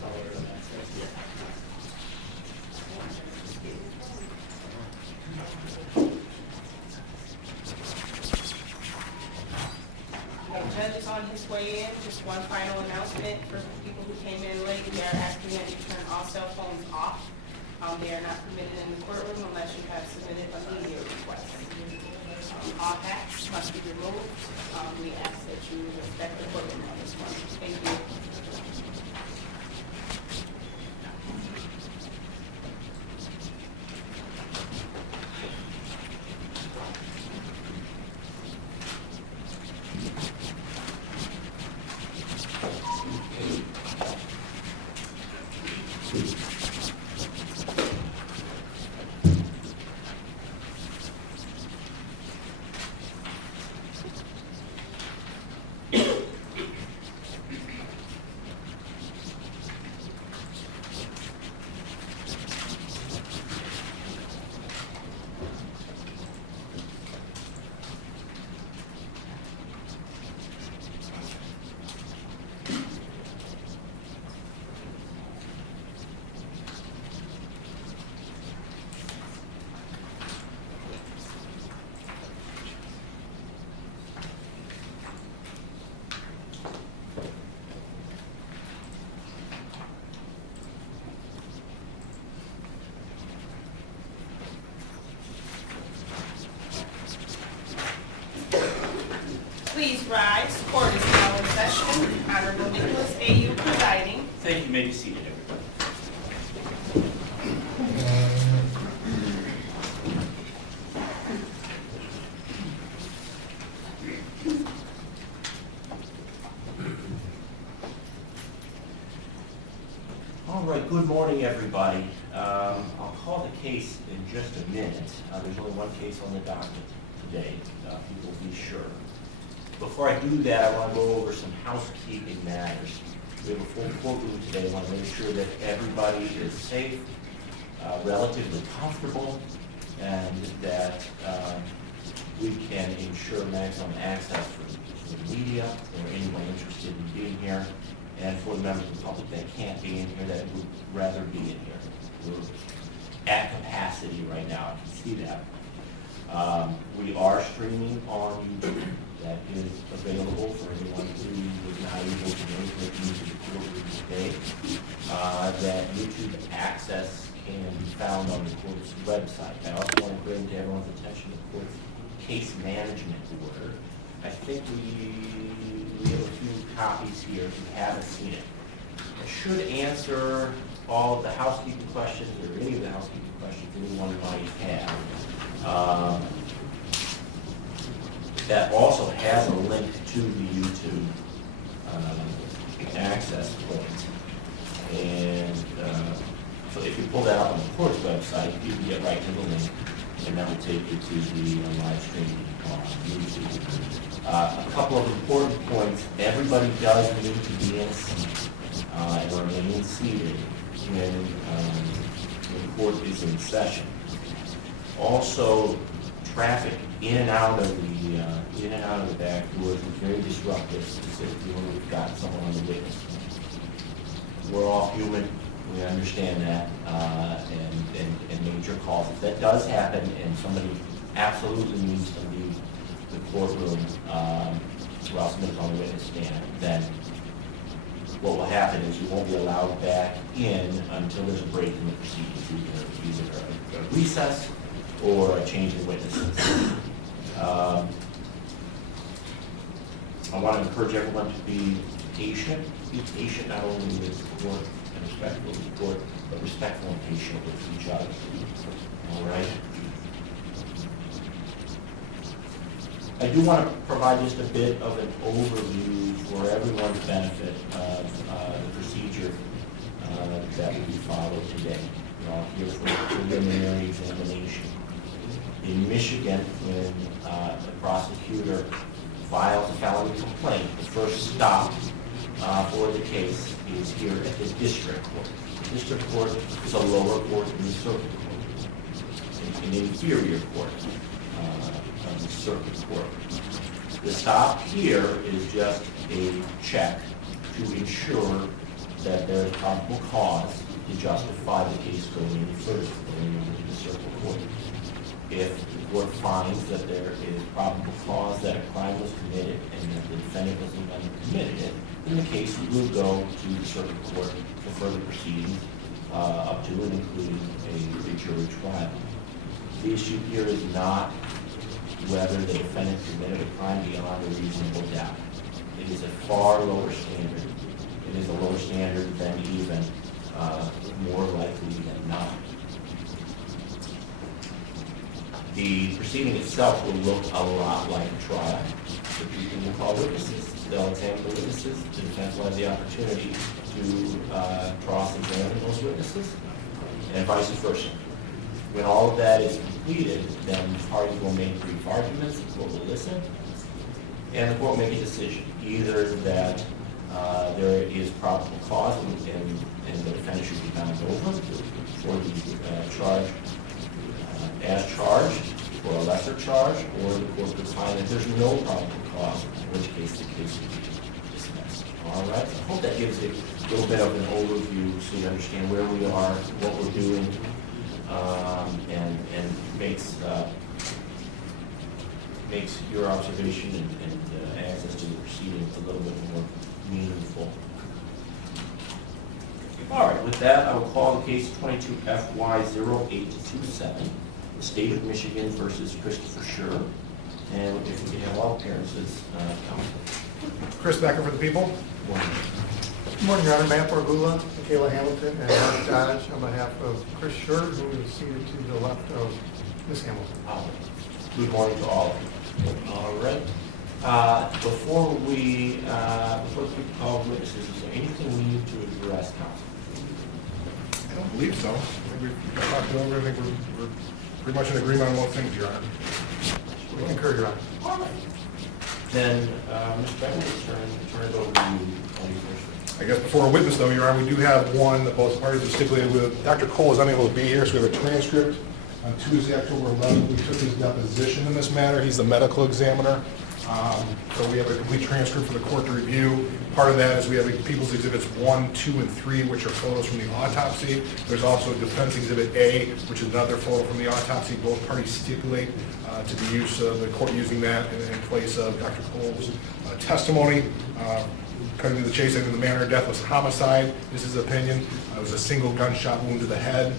color of that says here. The judge is on his way in. Just one final announcement for people who came in late. We are asking that you turn all cell phones off. They are not permitted in the courtroom unless you have submitted a media request. All hats must be removed. We ask that you respect the courtroom on this one. Thank you. Please rise. Court is now in session. Honorable Nicholas Ayoub presiding. Thank you. You may be seated, everybody. All right, good morning, everybody. I'll call the case in just a minute. There's only one case on the docket today, people be sure. Before I do that, I want to go over some housekeeping matters. We have a full courtroom today. I want to make sure that everybody is safe, relatively comfortable, and that we can ensure maximum access for the media or anyone interested in being here, and for the members of the public that can't be in here, that would rather be in here. We're at capacity right now. I can see that. We are streaming on YouTube. That is available for anyone who was not able to make it into the courtroom today. That YouTube access can be found on the court's website. I also want to bring to everyone's attention the court's case management order. I think we have a few copies here if you haven't seen it. It should answer all of the housekeeping questions or any of the housekeeping questions anyone might have. That also has a link to the YouTube access point. And so if you pull that up on the court's website, you can get right to the link, and that will take you to the live stream on YouTube. A couple of important points. Everybody does need to be in a seat and remain seated when the court is in session. Also, traffic in and out of the back doors is very disruptive, specifically when we've got someone on the witness. We're all human, we understand that, and major calls. If that does happen and somebody absolutely needs to leave the courtroom while somebody's on the witness stand, then what will happen is you won't be allowed back in until there's a break in the proceedings, either a recess or a change of witnesses. I want to encourage everyone to be patient. Be patient not only with the court and respectful of the court, but respectful and patient with each other. All right? I do want to provide just a bit of an overview for everyone's benefit of the procedure that will be followed today. We're all here for a preliminary examination. In Michigan, when the prosecutor files a felony complaint, the first stop for the case is here at the district court. The district court is a lower court than the circuit court. It's an inferior court of the circuit court. The stop here is just a check to ensure that there's establish probable cause to justify the case going any further, going into the circuit court. If the court finds that there is probable cause that a crime was committed and that the defendant was the one who committed it, then the case will go to the circuit court for further proceedings, up to and including a jury trial. The issue here is not whether the defendant committed a crime beyond a reasonable doubt. It is a far lower standard. It is a lower standard than even more likely than not. The proceeding itself will look a lot like a trial. The people will call witnesses. They'll examine the witnesses. The defense will have the opportunity to cross-examine those witnesses, and vice versa. When all of that is completed, then the parties will make brief arguments, the court will listen, and the court will make a decision, either that there is probable cause and the defendant should be bound over for the charge as charged, or a lesser charge, or the court could find that there's no probable cause, in which case the case would be dismissed. All right? I hope that gives you a little bit of an overview so you understand where we are, what we're doing, and makes your observation and access to the proceedings a little bit more meaningful. All right, with that, I will call the case 22FY0827, the State of Michigan versus Christopher Schurr. And if we can have all appearances, counsel. Chris Becker for the people. Good morning, Your Honor. Matt Bargula, Michaela Hamilton, and Mark Dodge on behalf of Chris Schurr, who is seated to the left of Ms. Hamilton. Good morning to all of you. All right. Before we call witnesses, is there anything we need to address, counsel? I don't believe so. We've talked over. I think we're pretty much in agreement on most things, Your Honor. We concur, Your Honor. All right. Then, Mr. Becker, turn it over to you on your first. I guess before a witness, though, Your Honor, we do have one that both parties have stipulated with. Dr. Cole is unable to be here, so we have a transcript. On Tuesday, October 11th, we took his deposition in this matter. He's the medical examiner. So we have a complete transcript for the court to review. Part of that is we have People's Exhibits 1, 2, and 3, which are photos from the autopsy. There's also Defense Exhibit A, which is another photo from the autopsy. Both parties stipulate to the use of the court using that in place of Dr. Cole's testimony. Cutting to the chase, I think the manner of death was homicide. This is his opinion. It was a single gunshot wound to the head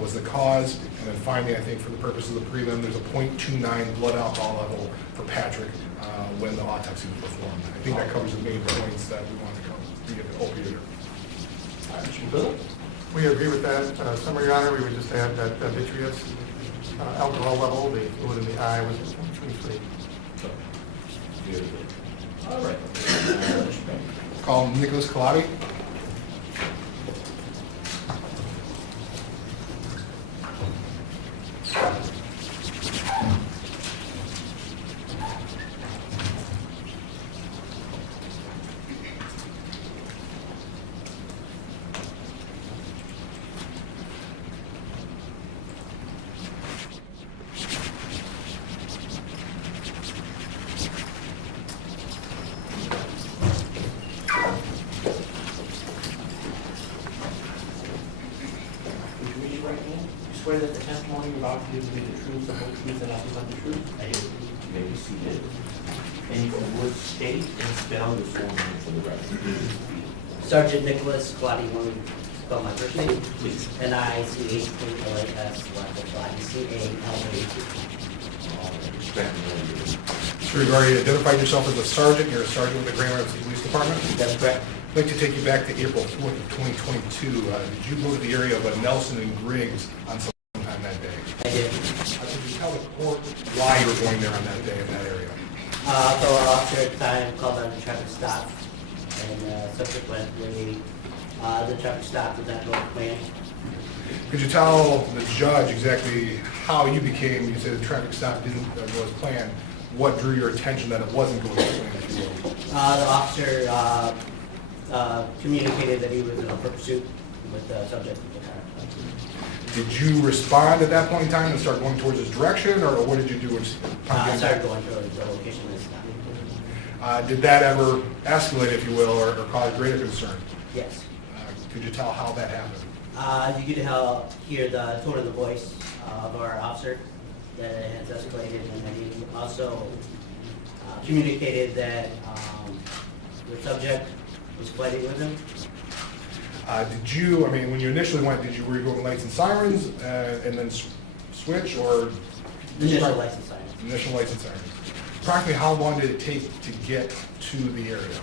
was the cause. And then finally, I think for the purpose of the prelim, there's a .29 blood alcohol level for Patrick when the autopsy was performed. I think that covers the main points that we want to cover. We get the opioid. Mr. Bill? We agree with that. Summary, Your Honor, we would just add that vitreous alcohol level, the fluid in the eye was 23. Very good. All right. Call Nicholas Calati. Swear that the testimony you're about to give will be the truth, the whole truth, and nothing but the truth? I do. You may be seated. And you would state and spell your full name for the record. Sergeant Nicholas Calati, you want me to spell my first name? Please. N-I-C-H-A-L-A-S, C-A-L-A-T. Respect me. Sure, you've already identified yourself as a sergeant. You're a sergeant with the Grand Rapids Police Department. That's correct. I'd like to take you back to April 4th of 2022. Did you go to the area of Nelson and Griggs on some time that day? I did. Could you tell the court why you were going there on that day in that area? So our officer at the time called on the traffic stop, and subsequently, the traffic stop did not go to plan. Could you tell the judge exactly how you became, you said the traffic stop didn't go as planned, what drew your attention that it wasn't going as planned, if you will? The officer communicated that he was in a pursuit with the subject of the car. Did you respond at that point in time and start going towards his direction, or what did you do? I started going to the location of this stop. Did that ever escalate, if you will, or cause greater concern? Yes. Could you tell how that happened? You could hear the tone of the voice of our officer that it has escalated, and then he also communicated that the subject was fighting with him. Did you, I mean, when you initially went, were you going lights and sirens and then switch, or? Initial license sign. Initial lights and sirens. Approximately how long did it take to get to the area?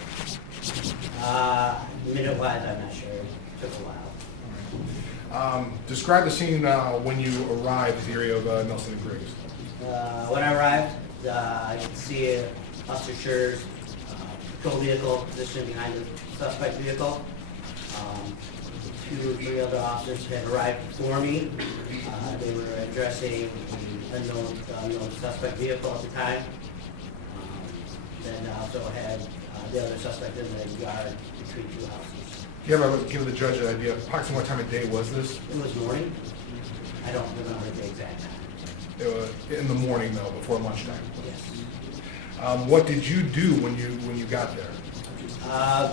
Minute-wise, I'm not sure. It took a while. Describe the scene when you arrived at the area of Nelson and Griggs. When I arrived, I could see Officer Schurr's patrol vehicle positioned behind the suspect vehicle. 2 or 3 other officers had arrived before me. They were addressing the unknown suspect vehicle at the time. Then I also had the other suspect in the yard between 2 houses. Do you ever give the judge an idea of approximately what time of day was this? It was morning. I don't remember the exact time. It was in the morning, though, before lunchtime. Yes. What did you do when you got there?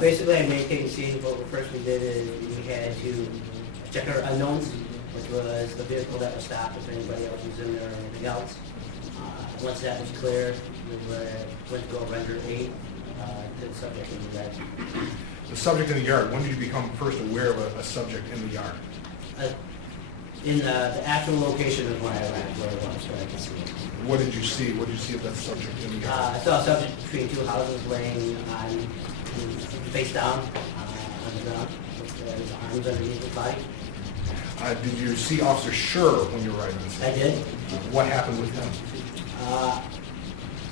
Basically, I maintained the scene. What first we did is we had to check our unknowns, which was the vehicle that was stopped, if anybody else was in there or anything else. Once that was clear, we went to go render aid to the subject in the yard. The subject in the yard, when did you become first aware of a subject in the yard? In the actual location of when I arrived, where it was, where I could see it. What did you see? What did you see of that subject in the yard? I saw a subject between 2 houses laying on, face down on the ground, with his arms underneath his body. Did you see Officer Schurr when you arrived on the scene? I did. What happened with him?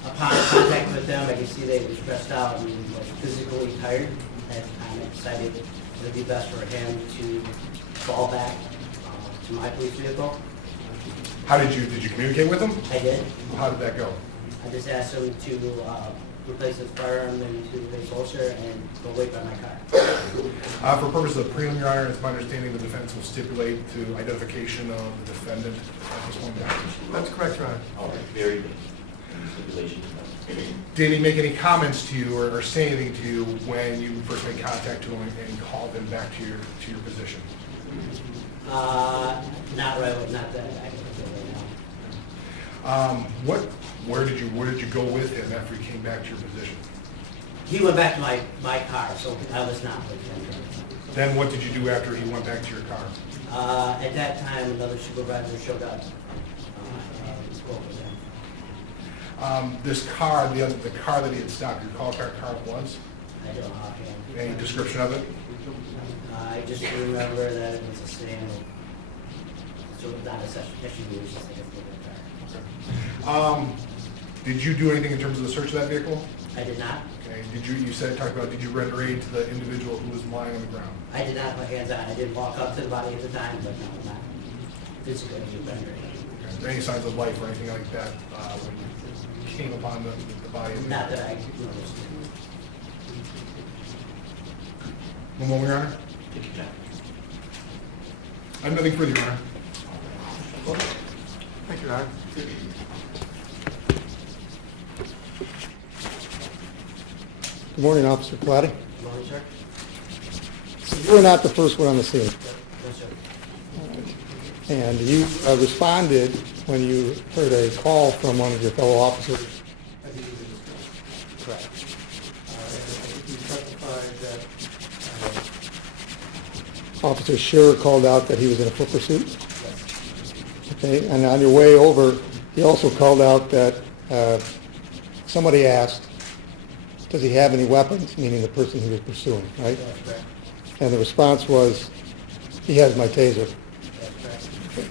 Upon contact with them, I could see they were stressed out and was physically tired. At the time, I decided it would be best for him to fall back to my police vehicle. Did you communicate with him? I did. How did that go? I just asked him to replace his firearm into his holster and go wait by my car. For purposes of prelim, Your Honor, it's my understanding the defense will stipulate to identification of the defendant at this point in time. That's correct, Your Honor. All right, very good. Stipulation. Did he make any comments to you or say anything to you when you first made contact to him and called him back to your position? Not right, not that I can think of right now. Where did you go with him after he came back to your position? He went back to my car, so I was not with him. Then what did you do after he went back to your car? At that time, another supervisor showed up and spoke with him. This car, the car that he had stopped, you recall what car it was? I don't know offhand. Any description of it? I just remember that it was a sedan, so not a SUV, it was just like a little car. Did you do anything in terms of the search of that vehicle? I did not. Okay. Did you talked about, did you render aid to the individual who was lying on the ground? I did not put hands on. I did walk up to the body at the time, but no, not physically render aid. Okay. Any signs of life or anything like that when you came upon the body? Not that I noticed. One moment, Your Honor. Take your time. I have nothing further, Your Honor. Thank you, Your Honor. Good morning, Officer Calati. Good morning, sir. You were not the first one on the scene, Yes, sir. and you responded when you heard a call from one of your fellow officers. Correct. He testified that Officer Schurr called out that he was in a foot pursuit. Okay, and on your way over, he also called out that somebody asked, does he have any weapons, meaning the person he was pursuing, right? That's correct. And the response was, he has my taser. That's correct.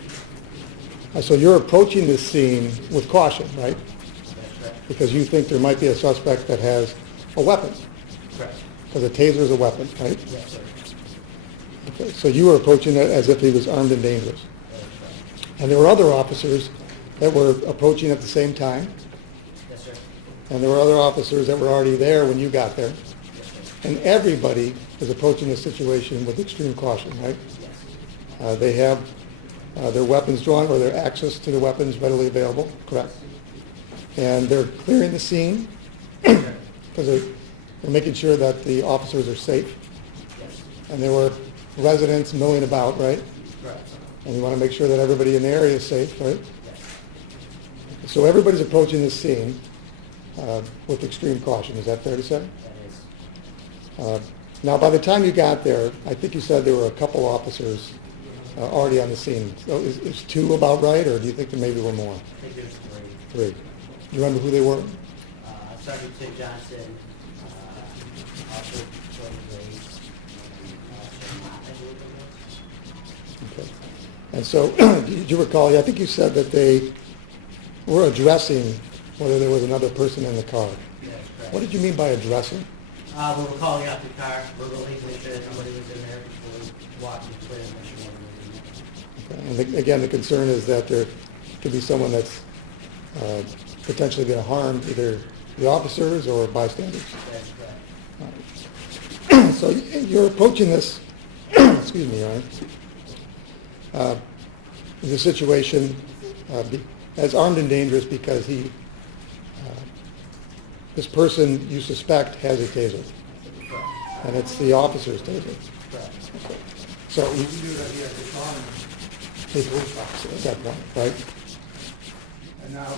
So you're approaching this scene with caution, right? That's correct. Because you think there might be a suspect that has a weapon, Correct. because a taser is a weapon, right? Yes, sir. Okay, so you were approaching it as if he was armed and dangerous. That is correct. And there were other officers that were approaching at the same time, Yes, sir. and there were other officers that were already there when you got there. Yes, sir. And everybody is approaching the situation with extreme caution, right? Yes. They have their weapons drawn or their access to the weapons readily available, correct? And they're clearing the scene because they're making sure that the officers are safe. Yes. And there were residents milling about, right? Correct. And you want to make sure that everybody in the area is safe, right? Yes, So everybody's approaching this scene with extreme caution. Is that fair to say? that is. Now, by the time you got there, I think you said there were a couple officers already on the scene. So is two about right, or do you think there maybe were more? I think there's Three. Do you remember who they were? Sergeant Tim Johnson, also Jordan Graves, and Officer Mott, I believe it was. Okay. And so, did you recall, I think you said that they were addressing whether there was another person in the car. That's correct. What did you mean by addressing? We were calling out the car, verbally to make sure that nobody was in there before we walked into clear and mentioned one was in there. Okay. And again, the concern is that there could be someone that's potentially going to harm either the officers or bystanders. That's correct. So you're approaching this, excuse me, Your Honor, the situation as armed and dangerous because this person you suspect has a taser, Correct. and it's the officer's taser. Correct. So you knew that he had disarmed a police officer at that point, right? And now,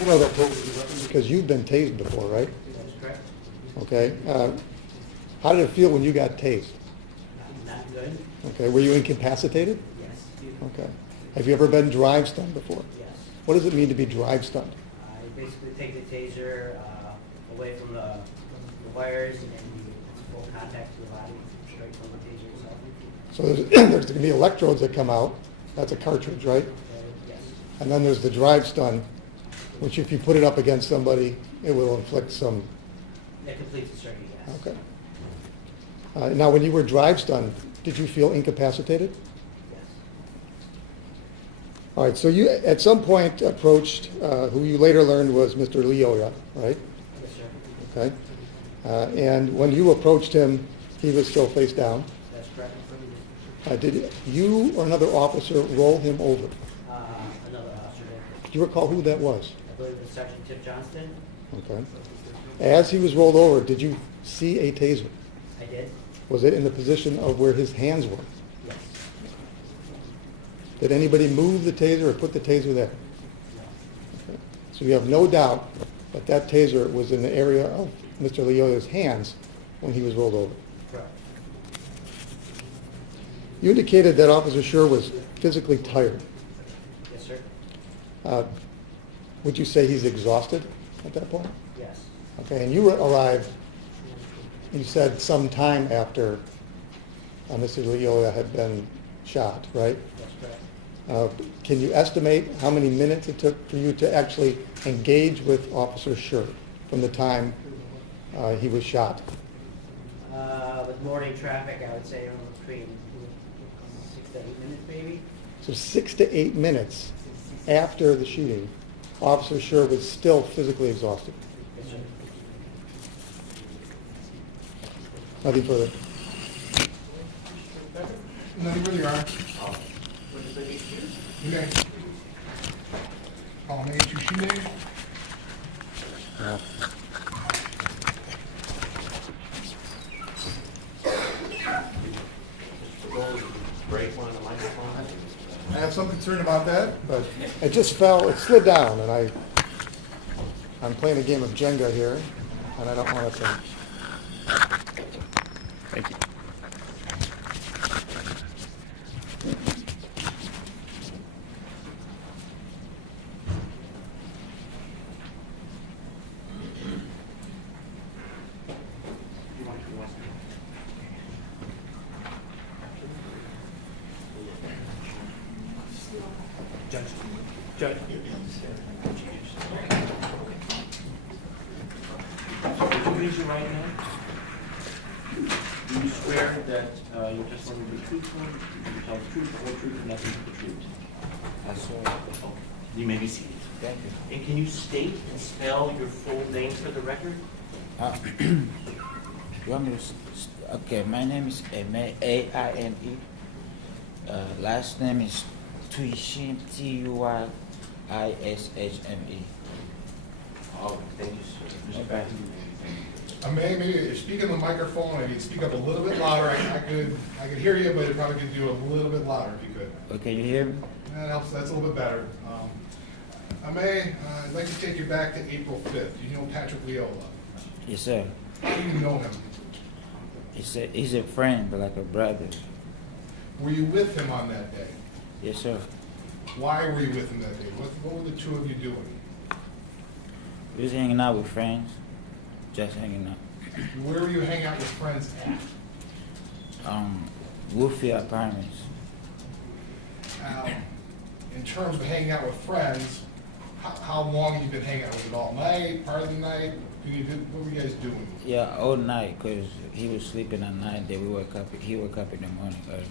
you know that taser is a weapon because you've been tased before, right? That's correct. Okay. How did it feel when you got tased? Not good? Okay. Were you incapacitated? Yes. Okay. Have you ever been drive stunned before? Yes. What does it mean to be drive stunned? I basically take the taser away from the wires and it's full contact to the body, straight from the taser itself. So there's going to be electrodes that come out. That's a cartridge, right? Yes. And then there's the drive stun, which if you put it up against somebody, it will inflict some. That completes the circuit, yes. Okay. Now, when you were drive stunned, did you feel incapacitated? Yes. All right. So you at some point approached who you later learned was Mr. Lyoya, right? Yes, sir. Okay. And when you approached him, he was still face down. That's correct. Did you or another officer roll him over? Another officer did. Do you recall who that was? I believe it was Sergeant Tim Johnston. Okay. As he was rolled over, did you see a taser? I did. Was it in the position of where his hands were? Yes. Did anybody move the taser or put the taser there? No. Okay. So you have no doubt that that taser was in the area of Mr. Lyoya's hands when he was rolled over. Correct. You indicated that Officer Schurr was physically tired. Yes, sir. Would you say he's exhausted at that point? Yes. Okay, and you arrived, you said some time after Mr. Lyoya had been shot, right? That's correct. Can you estimate how many minutes it took for you to actually engage with Officer Schurr from the time he was shot? With morning traffic, I would say between 6 to 8 minutes, maybe. So 6 to 8 minutes after the shooting, Officer Schurr was still physically exhausted. Yes, sir. Nothing further. No, you really are. Okay. Aime Turishme. Break one of the microphones. I have some concern about that, but It just fell, it slid down, and I'm playing a game of Jenga here, and I don't want it to. Thank you. Judge. Would you raise your right hand? Do you swear that your testimony will be truthful, you tell the truth, the whole truth, and nothing but the truth? I swear. Okay. You may be seated. Thank you. And can you state and spell your full name for the record? You want me to okay, my name is Aime, A-I-M-E. Last name is Turishme, Turishme. Oh, thank you, sir. Mr. Okay. Back. Maybe speak in the microphone, maybe speak up a little bit louder. I could hear you, but it probably could do a little bit louder if you could. Okay, you hear me? That helps, that's a little bit better. Aime, I'd like to take you back to April 5th. You know Patrick Lyoya. Yes, sir. How do you know him? He's a friend, but like a brother. Were you with him on that day? Yes, sir. Why were you with him that day? What were the two of you doing? We was hanging out with friends, just hanging out. Where were you hanging out with friends at? Woodfield Apartments. In terms of hanging out with friends, how long have you been hanging out? Was it all night, part of the night? What were you guys doing? Yeah, all night, cause he was sleeping at night. Then he woke up in the morning early.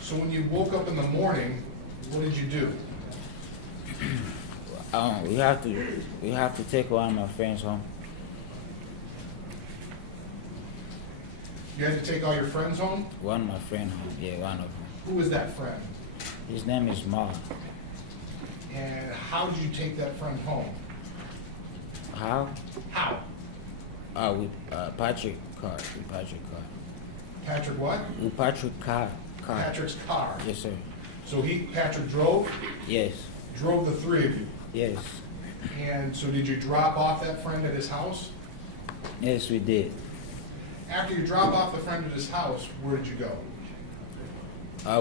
So when you woke up in the morning, what did you do? We have to take one of my friends home. You had to take all your friends home? One of my friends home. Yeah, one of them. Who was that friend? His name is Mark. And how did you take that friend home? How? How? With Patrick car. With Patrick car. Patrick what? With Patrick car. Patrick's car. Yes, sir. So Patrick drove? Yes. Drove the three of you. Yes. And so did you drop off that friend at his house? Yes, we did. After you drop off the friend at his house, where did you go?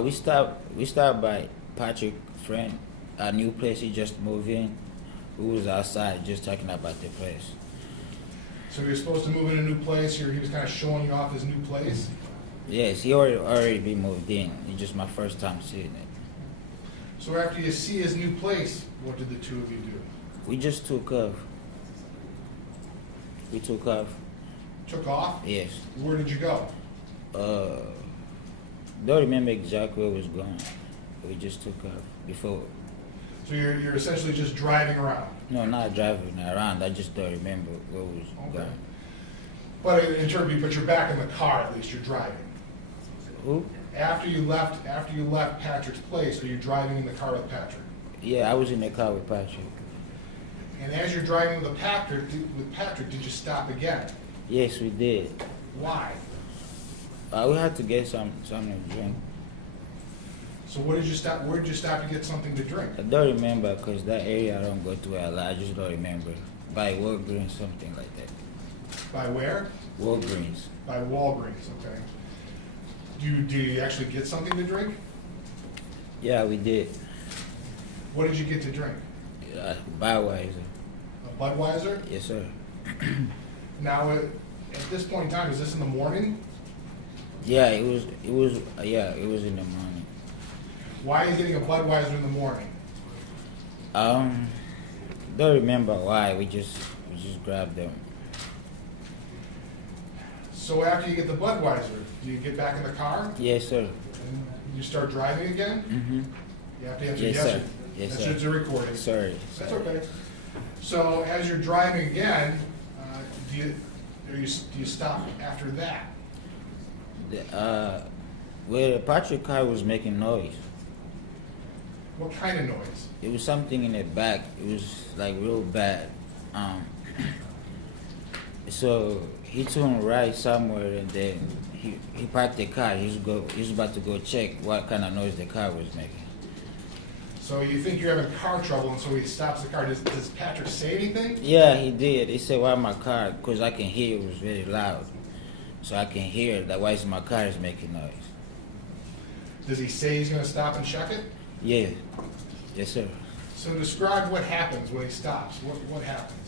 We stopped by Patrick's friend, a new place he just moved in. We was outside just talking about the place. So you're supposed to move in a new place, he was kind of showing you off his new place? Yes, he already been moved in. It's just my first time seeing it. So after you see his new place, what did the two of you do? We just took off. We took off. Took off? Yes. Where did you go? Don't remember exactly where we was going. We just took off before. So you're essentially just driving around? No, not driving around. I just don't remember where we was Okay. going. But you're back in the car at least, you're driving. Who? After you left Patrick's place, were you driving in the car with Patrick? Yeah, I was in the car with Patrick. And as you're driving with Patrick, did you stop again? Yes, we did. Why? We had to get something to drink. So where did you stop to get something to drink? I don't remember because that area I don't go to a lot. I just don't remember. By Walgreens, something like that. By where? Walgreens. By Walgreens, okay. Do you actually get something to drink? Yeah, we did. What did you get to drink? Budweiser. A Budweiser? Yes, sir. Now, at this point in time, is this in the morning? Yeah, it was in the morning. Why are you getting a Budweiser in the morning? Don't remember why. We just grabbed them. So after you get the Budweiser, do you get back in the car Yes, sir. and you start driving again? Mm-hmm. You have to answer Yes, yes. sir. Yes, That's sir. just a recording. Sorry. That's okay. So as you're driving again, do you stop after that? Well, Patrick car was making noise. What kind of noise? It was something in the back. It was like real bad. So he turned right somewhere, and then he parked the car. He was about to go check what kind of noise the car was making. So you think you're having car trouble, and so he stops the car. Does Patrick say anything? Yeah, he did. He said, "Why my car?" Because I can hear it was very loud, so I can hear that. Why is my car is making noise? Does he say he's going to stop and check it? Yeah. Yes, sir. So describe what happens when he stops. What happens?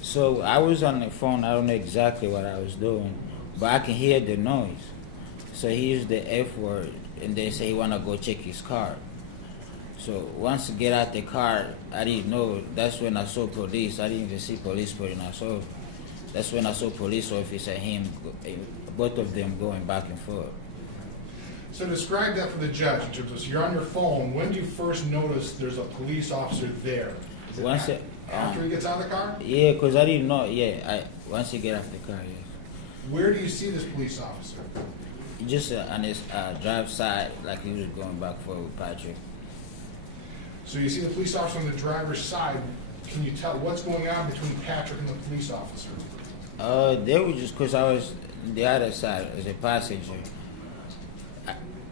So I was on the phone. I don't know exactly what I was doing, but I can hear the noise. So he used the F word, and then say he wanna go check his car. So once he get out the car, I didn't know. That's when I saw police. I didn't even see police putting us off. That's when I saw police officer and him, both of them going back and forth. So describe that for the judge. In terms of, so you're on your phone. When do you first notice there's a police officer there? Is it Once after he gets out of the car? Yeah, because I didn't know. Yeah, once he get off the car, yes. Where do you see this police officer? He just on his drive side, like he was going back for Patrick. So you see the police officer on the driver's side. Can you tell what's going on between Patrick and the police officer? They were just, cause I was on the other side as a passenger.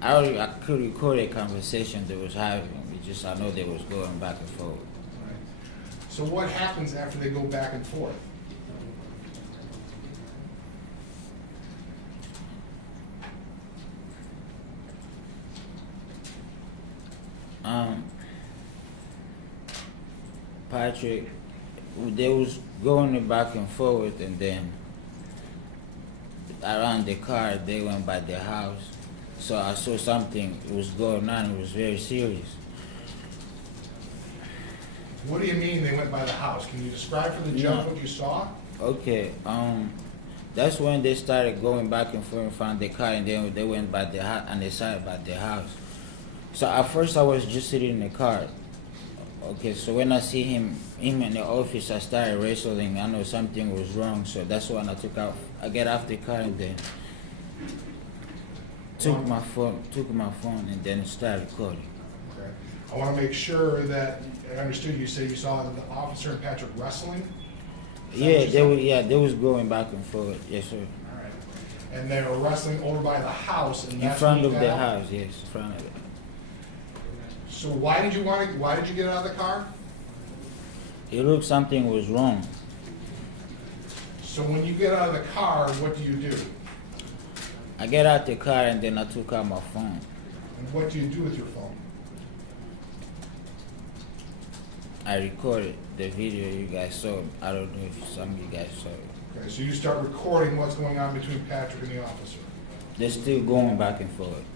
I could record a conversation they was having. It just, I know they was going back and forth. Right. So what happens after they go back and forth? Patrick, they was going back and forth, and then around the car, they went by the house. So I saw something was going on. It was very serious. What do you mean they went by the house? Can you describe for the judge what you saw? Okay, that's when they started going back and forth in front of the car, and then they went by the house, and they started by the house. So at first I was just sitting in the car. Okay, so when I see him in the office, I started wrestling. I know something was wrong, so that's when I get off the car and then took my phone, and then started recording. Okay. I want to make sure that I understood you say you saw the officer and Patrick wrestling? Is that what you said? They was going back and forth. Yes, sir. All right. And they were wrestling over by the house, and In that's front when of you the got out? house, yes, in front of it. So why did you get out of the car? It looked something was wrong. So when you get out of the car, what do? I get out the car and then I took out my phone. And what do you do with your phone? I recorded the video you guys saw. I don't know if some of you guys saw it. Okay, so you start recording what's going on between Patrick and the officer. They're still going back and forth. Okay,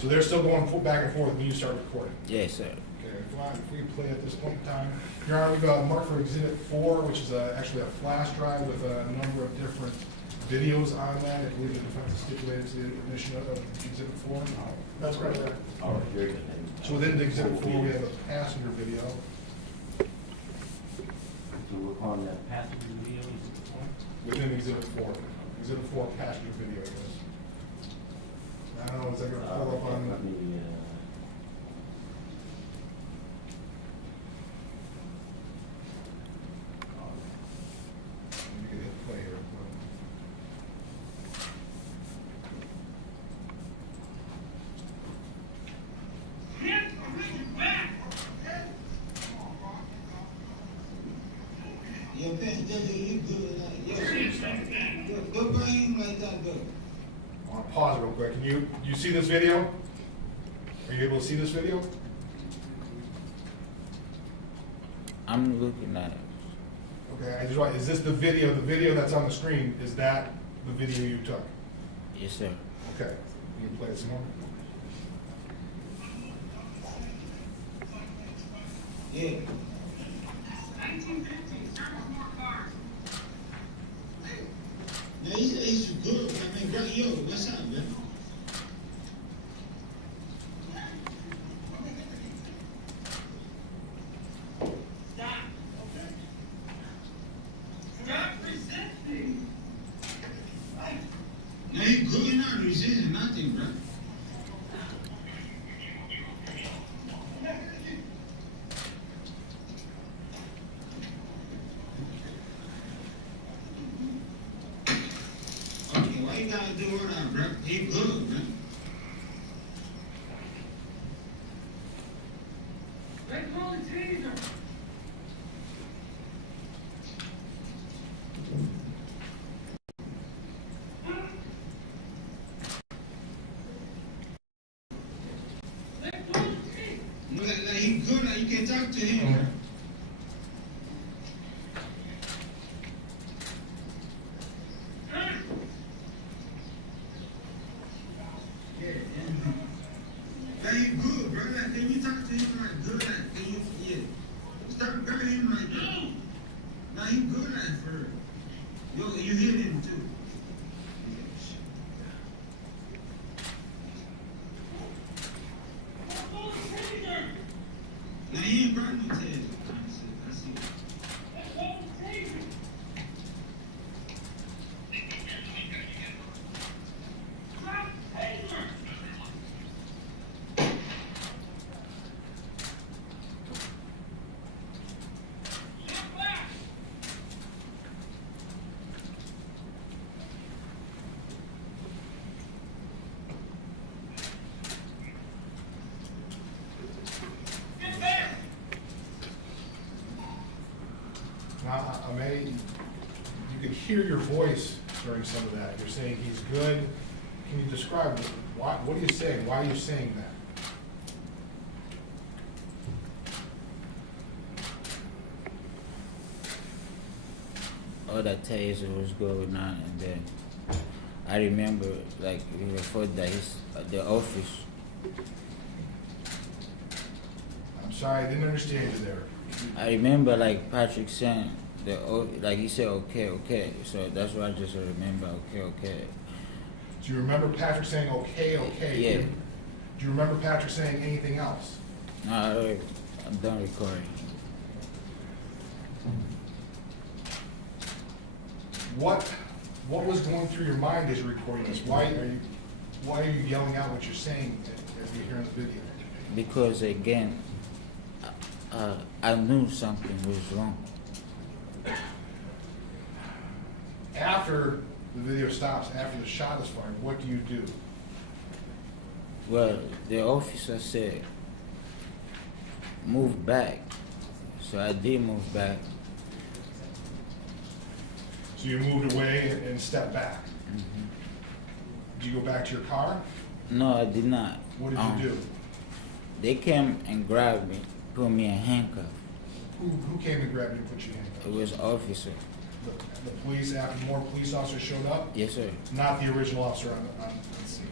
so they're still going back and forth when you start recording. Yes, sir. Okay, if we can play at this point in time. Your Honor, we've got marked for Exhibit 4, which is actually a flash drive with a number of different videos on that. I believe the defense has stipulated to the admission of Exhibit 4. That's right, yeah. All right, very good. So within the Exhibit 4, we have a passenger video. So we're calling that passenger video, is it the point? Within Exhibit 4. Exhibit 4 passenger video, I guess. I don't know, is that going to pull up on? Let me, You can hit play here. Yo, Pastor, you good? Yo, go bring him like that, go. I want to pause real quick. Can you see this video? Are you able to see this video? I'm looking at it. Okay, I just want, is this the video that's on the screen, is that the video you took? Yes, sir. Okay, you can play it some more? Yeah. Now, he's good, I mean, bro, yo, what's up, man? Now, you good, you're not resisting nothing, bro. Okay, why you gotta do all that, bro? He good, man. No, like he good, like you can talk to him. Yeah, yeah. Like he good, bro. Like, can you talk to him like good? Like, can you, yeah. Stop grabbing him like that. Now he good, like, for real. Yo, you hit him too. Now he ain't brought no taser. I see. hear your voice during some of that. You're saying he's good. Can you describe what are you saying? Why are you saying that? All that taser was going on, and then I remember, like, before that, the office. I'm sorry, I didn't understand you there. I remember, like, Patrick saying, like, he said, okay, okay. So that's why I just remember, okay, okay. Do you remember Patrick saying, okay, okay? Yeah. Do you remember Patrick saying anything else? No, I'm done recording. What was going through your mind as you're recording this? Why are you yelling out what you're saying as you're hearing the video? Because, again, I knew something was wrong. After the video stops, after the shot is fired, what do you do? Well, the officer said, move back. So I did move back. So you moved away and stepped back. Mhm. Did you go back to your car? No, I did not. What did you do? They came and grabbed me, put me in handcuffs. Who came and grabbed you and put you in handcuffs? It was officer. The police, after more police officers showed up? Yes, sir. Not the original officer on scene?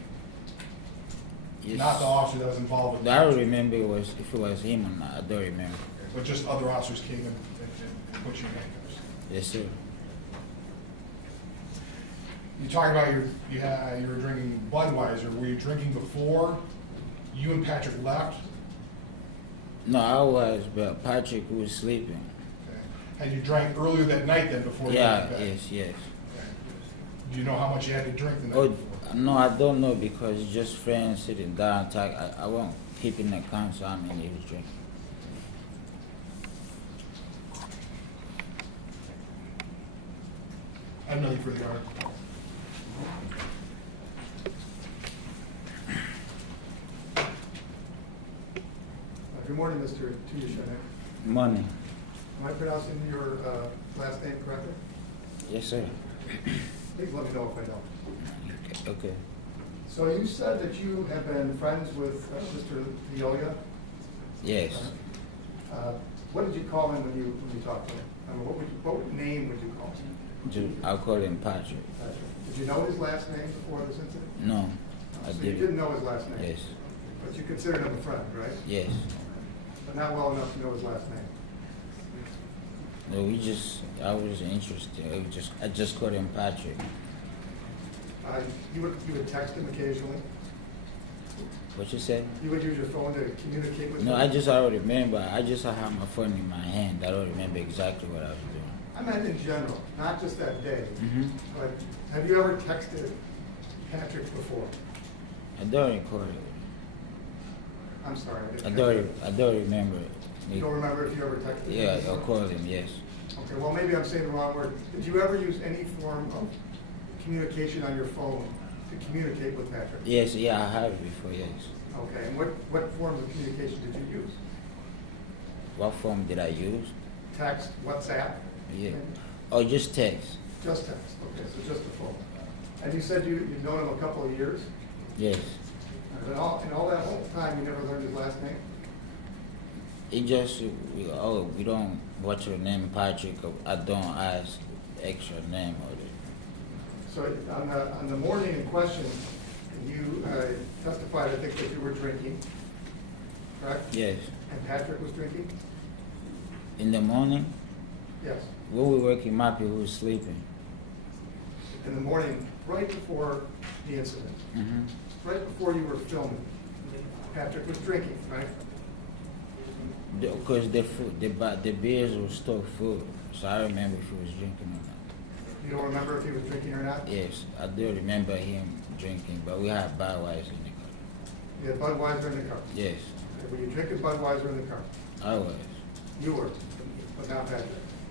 Yes. Not the officer that was involved with I don't remember if it was him or not. I don't remember. But just other officers came in and put you in handcuffs? Yes, sir. You talk about you were drinking Budweiser. Were you drinking before you and Patrick left? No, I was, but Patrick was sleeping. Okay. Had you drank earlier that night then before you Yeah, went to bed? yes. Okay. Do you know how much you had to drink the night Oh, before? no, I don't know because it's just friends sitting down talk. I won't keep in account so how many he was drinking. I have nothing further to add. Good morning, Mr. Turishme. Money. Am I pronouncing your last name correctly? Yes, sir. Please let me know if I don't. Okay. So you said that you have been friends with Mr. Lyoya? Yes. What did you call him when you talked to him? I mean, what name would you call him? I'll call him Patrick. Did you know his last name before this incident? No, I So you didn't. didn't know his last name? Yes. But you considered him a friend, right? Yes. But not well enough to know his last name? No, I was interested. I just called him Patrick. You would text him occasionally? What you said? You would use your phone to communicate with him? No, I don't remember. I just had my phone in my hand. I don't remember exactly what I was doing. I meant in general, not just that day. Mm-hmm. But have you ever texted Patrick before? I don't record it. I'm sorry. I don't remember. You don't remember if you ever texted him? Yeah, before? I'll call him, yes. Okay, well, maybe I'm saying the wrong word. Did you ever use any form of communication on your phone to communicate with Patrick? Yes, yeah, I have it before, yes. Okay, and what forms of communication did you use? What form did I use? Text, WhatsApp? Yeah. Oh, just text. Just text, okay, so just the phone. And you said you've known him a couple of years? Yes. And all that whole time, you never learned his last name? It just, we don't watch your name, Patrick. I don't ask extra name or the. So on the morning in question, you testified, I think, that you were drinking, correct? Yes. And Patrick was drinking? In the morning, Yes. when we work in Mappy, we was sleeping. In the morning, right before the incident, Mm-hmm. right before you were filming, Patrick was drinking, right? Because the beers were still full, so I remember if he was drinking or not. You don't remember if he was drinking or not? Yes, I do remember him drinking, but we had Budweiser in the car. You had Budweiser in the car? Yes, Okay, were you drinking Budweiser in the car? I was. You were, but not Patrick.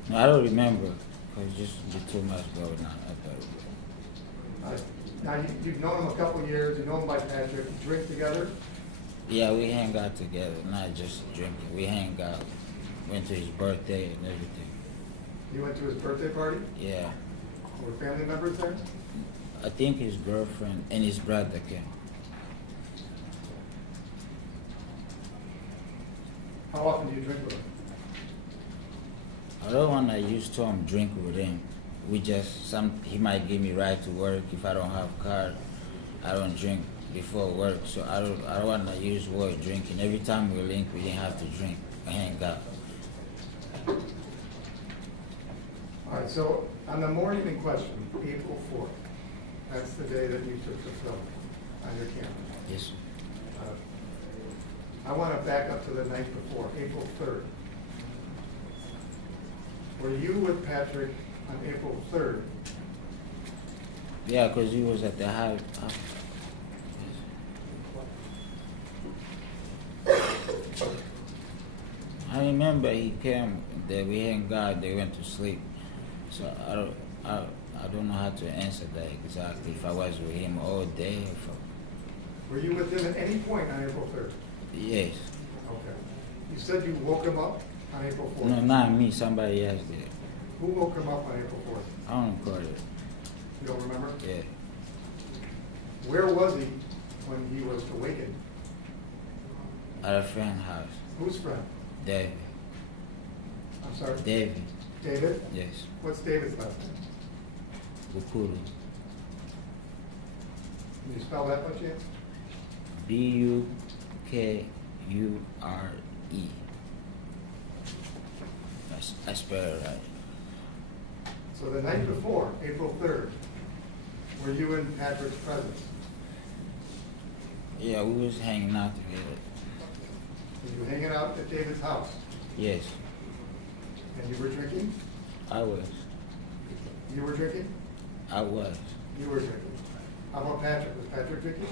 No, I don't remember, because just the too much going on. I thought it was. Now, you've known him a couple of years, you know him by Patrick, you drink together? Yeah, we hang out together, not just drinking. We hang out, went to his birthday and everything. You went to his birthday party? Yeah. Were family members there? I think his girlfriend and his brother came. How often do you drink with him? I don't want to use Tom drink with him. We just he might give me ride to work if I don't have car. I don't drink before work, so I don't want to use word drinking. Every time we link, we didn't have to drink. I hang out. All right, so on the morning in question, April 4th, that's the day that you took the film on your camera. Yes. I want to back up to the night before, April 3rd. Were you with Patrick on April 3rd? Yeah, because he was at the house. I remember he came, that we hang out, they went to sleep. So I don't know how to answer that exactly, if I was with him all day. Were you with him at any point on April 3rd? Yes. Okay. You said you woke him up on April 4th. No, not me, somebody else did. Who woke him up on April 4th? I don't call it. You don't remember? Yeah. Where was he when he was awakened? At a friend's house. Whose friend? David. I'm sorry? David. David? Yes. What's David's last name? Bukuru. Can you spell that by chance? Bukure. I spell it right. So the night before, April 3rd, were you in Patrick's presence? Yeah, we was hanging out together. Were you hanging out at David's house? Yes, And you were drinking? I was. You were drinking? I was. You were drinking. How about Patrick? Was Patrick drinking?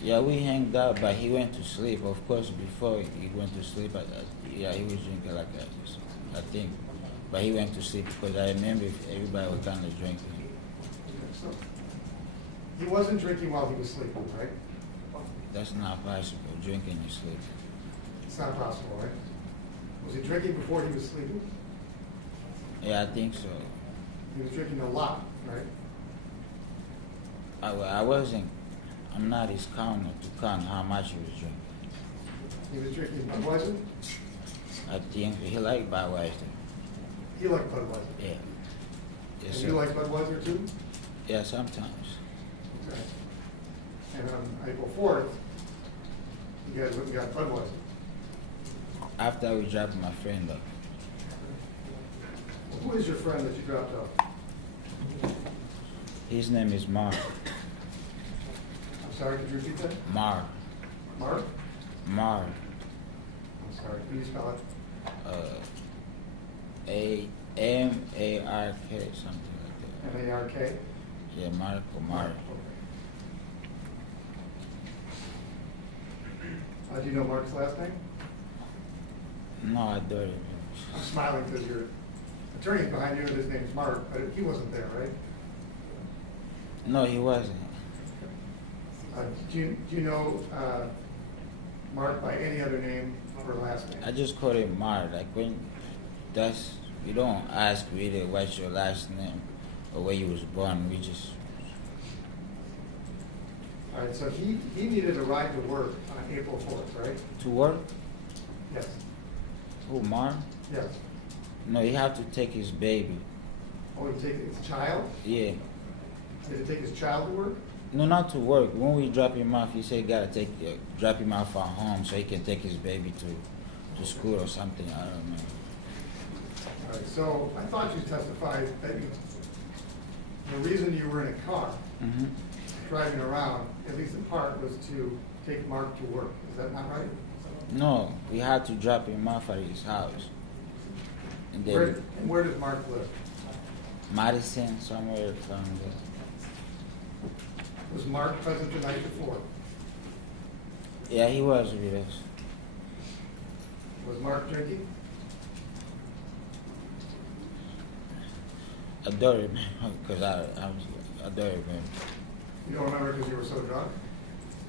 Yeah, we hanged out, but he went to sleep. Of course, before he went to sleep, yeah, he was drinking like that, I think. But he went to sleep because I remember everybody was kind of drinking. So, he wasn't drinking while he was sleeping, right? That's not possible, drinking and sleep. It's not possible, right? Was he drinking before he was sleeping? Yeah, I think so. He was drinking a lot, right? I wasn't, I'm not his counter to count how much he was drinking. He was drinking Budweiser? I think he liked Budweiser. He liked Budweiser. Yeah. Yes, And sir. you like Budweiser too? Yeah, sometimes. Okay. And on April 4th, you guys went and got Budweiser. After we dropped my friend off. Who is your friend that you dropped off? His name is Mark. I'm sorry, could you repeat that? Mark. Mark? Mark. I'm sorry, can you spell it? A-M-A-R-K, something like that. M-A-R-K? Yeah, Mark or Mark. Do you know Mark's last name? No, I don't. I'm smiling because your attorney's behind you and his name's Mark, but he wasn't there, right? No, he wasn't. Do you know Mark by any other name or last name? I just call him Mark. Like when you don't ask really what's your last name or where you was born. We just. All right, so he needed a ride to work on April 4th, right? To work? Yes. Who, Mark? Yes. No, he had to take his baby. Oh, he take his child? Yeah. Did he take his child to work? No, not to work. When we drop him off, he said he gotta drop him off at home so he can take his baby to school or something. I don't know. All right, so I thought you testified that the reason you were in a car Mm-hmm. driving around, at least in part, was to take Mark to work. Is that not right? No, we had to drop him off at his house. And then Where does Mark live? Madison, somewhere around there. Was Mark present the night before? Yeah, he was with us. Was Mark drinking? I don't remember because I don't remember. You don't remember because you were so drunk?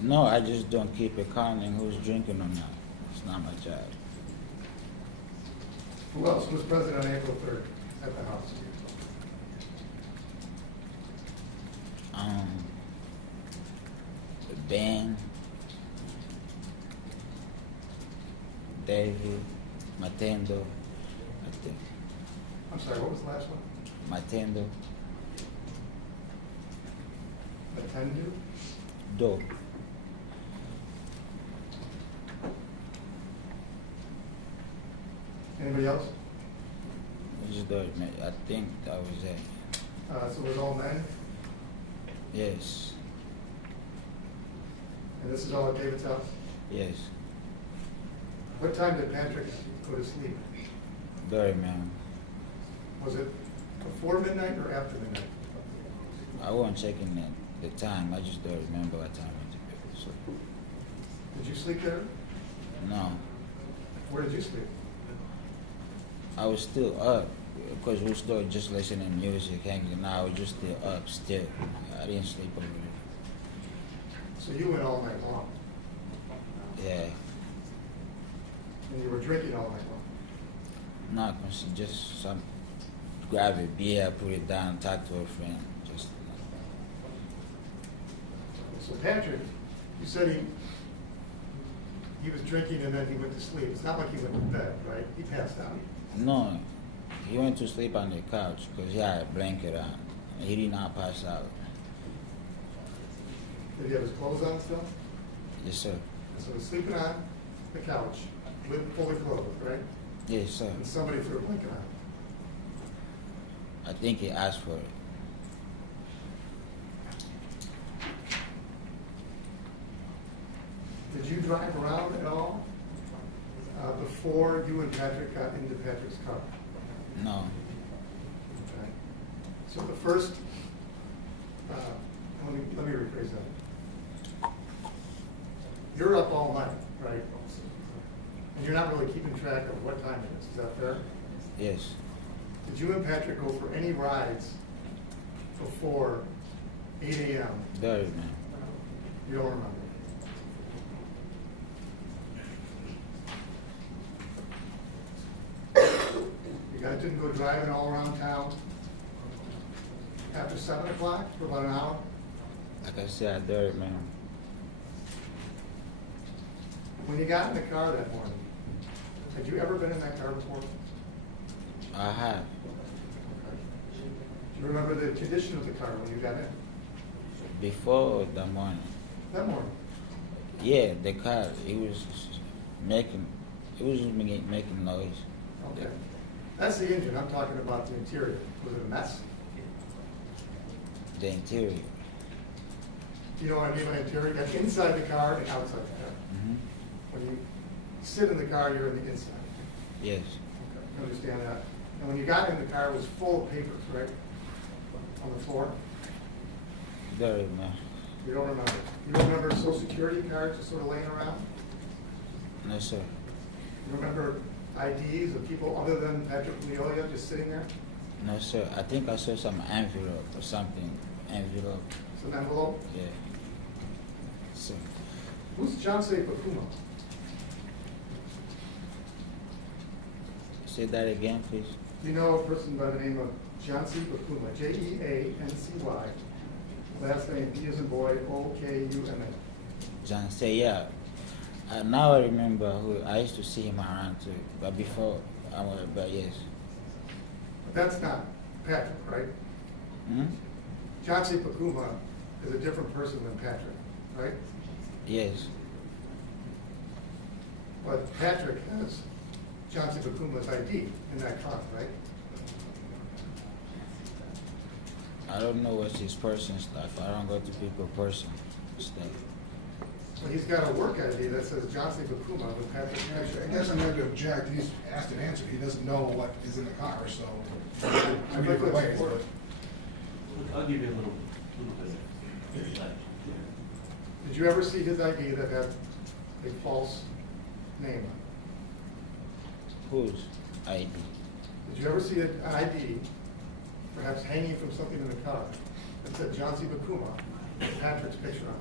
No, I just don't keep accounting who's drinking or not. It's not my job. Who else was present on April 3rd at the house? Ben, David, Matendo, I think. I'm sorry, what was the last one? Matendo, Matendu? Do. Anybody else? Just do it, man. I think that was it. So it was all men, Yes, and this is all at David's house? yes. What time did Patrick go to sleep? Very man. Was it before midnight or after midnight? I wasn't checking the time. I just don't remember what time I went to bed. So, Did you sleep there? no, Where did you sleep? I was still up because we started just listening to music, hanging out. I was just still up still. I didn't sleep over there. So you went all night long, Yeah, and you were drinking all night long. not just some grab a beer, put it down, talk to a friend. Just So Patrick, you said he was drinking and then he went to sleep. It's not like he went to bed, right? He passed out. no, he went to sleep on the couch because he had a blanket on. He did not pass out. Did he have his clothes on still? Yes, sir. So he was sleeping on the couch, fully clothed, right? Yes, sir. And somebody threw a blanket on him. I think he asked for it. Did you drive around at all before you and Patrick got into Patrick's car? No, Okay. So the first, let me rephrase that. You're up all night, right? And you're not really keeping track of what time it is that fair? yes, Did you and Patrick go for any rides before 8 a.m.? very man. You don't remember? You guys didn't go driving all around town after 7 o'clock for about an hour? Like I said, I don't remember. When you got in the car that morning, had you ever been in that car before? I have. Do you remember the condition of the car when you got in? Before the morning. That morning? Yeah, the car, it was making noise. Okay. That's the engine. I'm talking about the interior. Was it a mess? The interior. You know what I mean by interior? That's inside the car and outside the car. Hmm. When you sit in the car, you're in the inside. Yes, Okay, you understand that? And when you got in the car, it was full of papers, right? On the floor? very man. You don't remember? You don't remember social security cards just sort of laying around? No, sir. You remember IDs of people other than Patrick Lyoya just sitting there? No, sir. I think I saw some envelope or something. Envelope. Some envelope? Yeah. So, Who's Johnsey Bakuma? say that again, please. You know a person by the name of Johnsey Bakuma, Jeancy, last name B as in boy, Okuma. John say, yeah. Now I remember who I used to see him around too, but before but yes. But that's not Patrick, right? Hmm? Johnsey Bakuma is a different person than Patrick, right? Yes. But Patrick has Johnsey Bakuma's ID in that car, right? I don't know what's his person stuff. I don't go to people person stuff. Well, he's got a work ID that says Johnsey Bakuma with Patrick. Actually, I guess I'm going to object. He's asked and answered. He doesn't know what is in the car, so. I mean, either way, but I'll give you a little bit of insight. Did you ever see his ID that had a false name? Whose ID? Did you ever see an ID, perhaps hanging from something in the car, that said Johnsey Bakuma with Patrick's picture on it?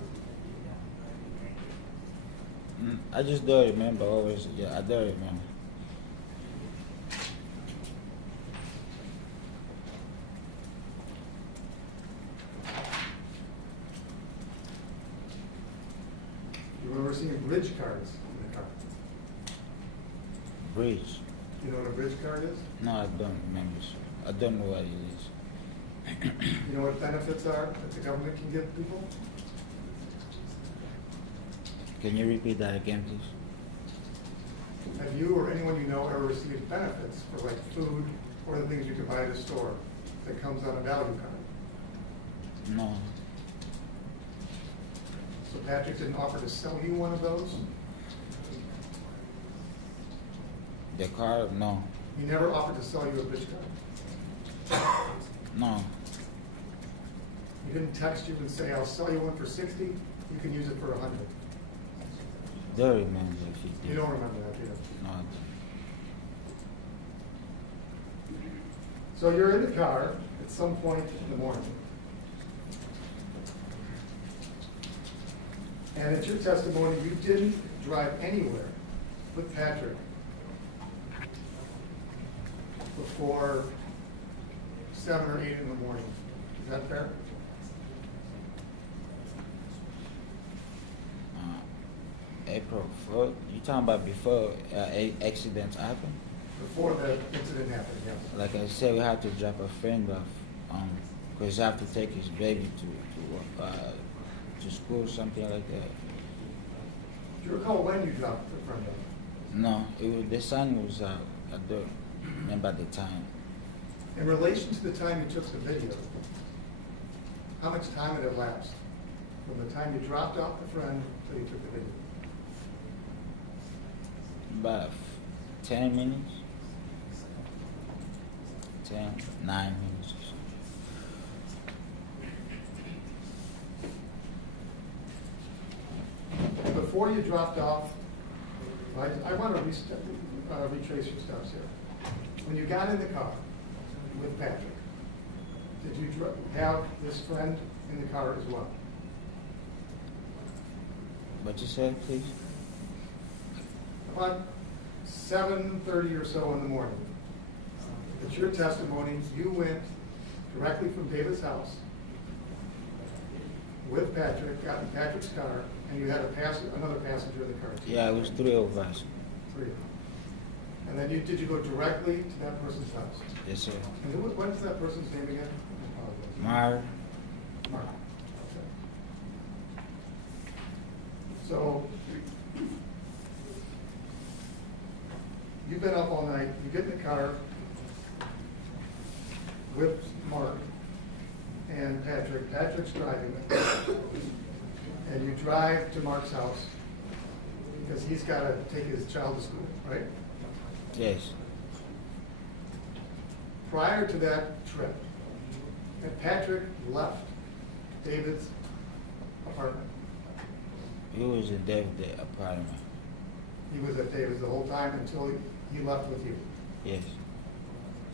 I just don't remember always. Yeah, I don't remember. you remember seeing bridge cards in the car? Bridge. You know what a bridge card is? No, I don't remember. Sir. I don't know what it is. You know what benefits are that the government can give people? Can you repeat that again, please? Have you or anyone you know ever received benefits for like food or the things you could buy at a store that comes on a value card? No. So Patrick didn't offer to sell you one of those? The car? No. He never offered to sell you a bridge card? No. He didn't text you and say, I'll sell you one for 60, you can use it for 100. Don't remember if he did. You don't remember that, do you? No. I don't. So you're in the car at some point in the morning. And it's your testimony, you didn't drive anywhere with Patrick before 7 or 8 in the morning. Is that fair? April 4th? You talking about before accidents happen? Before the incident happened, yes. Like I said, we have to drop a friend off, because he have to take his baby to school, something like that. Do you recall when you dropped the friend off? No, the sun was out. I don't remember the time. In relation to the time you took the video, how much time had elapsed from the time you dropped off the friend till you took the video? About 10 minutes. 9 minutes. Before you dropped off, I want to retrace your steps here. When you got in the car with Patrick, did you have this friend in the car as well? What you said, please? About 7:30 or so in the morning, it's your testimony, you went directly from David's house with Patrick, got in Patrick's car, and you had another passenger in the car too. Yeah, it was 3 of us. 3. And then did you go directly to that person's house? Yes, sir. And what's that person's name again? I apologize. Mar. Mark. Okay. So, you've been up all night, you get in the car with Mark and Patrick. Patrick's driving, and you drive to Mark's house because he's got to take his child to school, right? Yes. Prior to that trip, had Patrick left David's apartment? He was in David's apartment. He was at David's the whole time until he left with you? Yes.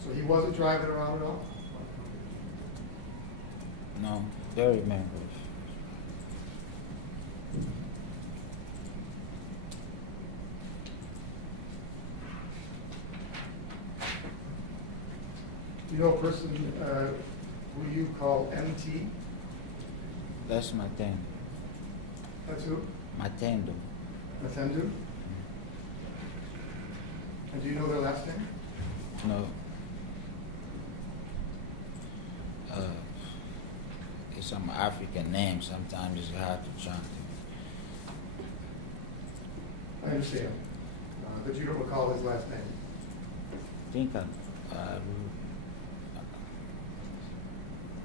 So he wasn't driving around at all? No, don't remember. Do you know a person who you call MT? That's my thing. That's who? My tendo. Matendu? And do you know their last name? No. It's some African name. Sometimes it's hard to chant. I understand. But you don't recall his last name? I think